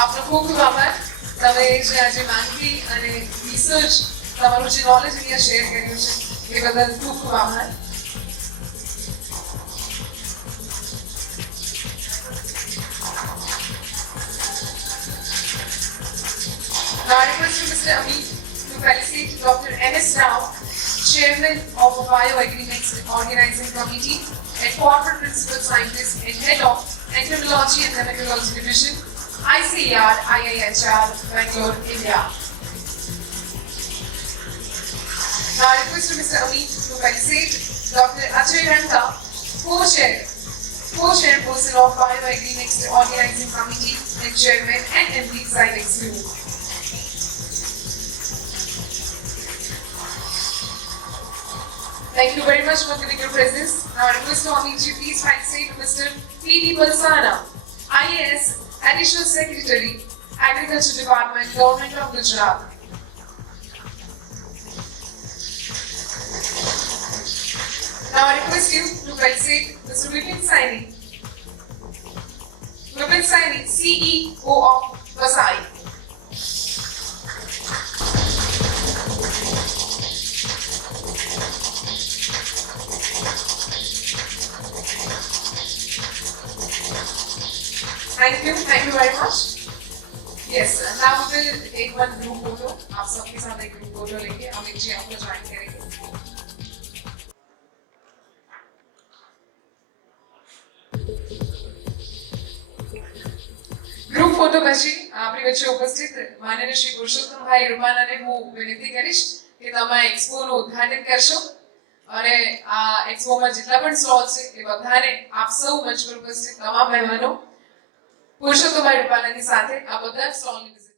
આપનો ખૂબ ખૂબ આભાર. તમે જે આજે માહિતી અને research તમારું જે નોલેજ અહીંયા શેર કર્યું છે એ બદલ ખૂબ ખૂબ આભાર. Now I request Mr. Amit to felicitate Dr. M.S. Rao, Chairman of the Bioagrinext Organizing Committee and Corporate Principal Scientist and Head of Entomology and Nematology Division, ICAR, IIHR, Bangalore, India. Now I request Mr. Amit to felicitate Dr. Ajay Ranta, Co-Chairperson of Bioagrinext Organizing Committee and Chairman and MD Zylex Group. Thank you very much for giving your presence. Now I request Amit ji please felicitate Mr. P.D. Balsana, IAS, Additional Secretary, Agriculture Department, Government of Gujarat. Now I request you to felicitate Mr. Vipin Saini. Vipin Saini, CEO of Vasai. Thank you very much. Yes, now we will take one group photo. आप सबके साथ एक group photo लेंगे. अमित जी आपको join करेंगे. Group photo પછી આપણી વચ્ચે ઉપસ્થિત માનનીય શ્રી પુરુષોત્તમભાઈ રૂપાલાને હું વિનંતી કરીશ કે તમે એક્સપોનું ઉદ્ઘાટન કરશો અને આ એક્સપોમાં જેટલા પણ સ્ટોલ છે એ બધાને આપ સૌ મંચ પર ઉપસ્થિત તમામ મહેમાનો પુરુષોત્તમભાઈ રૂપાલાની સાથે આ બધા સ્ટોલની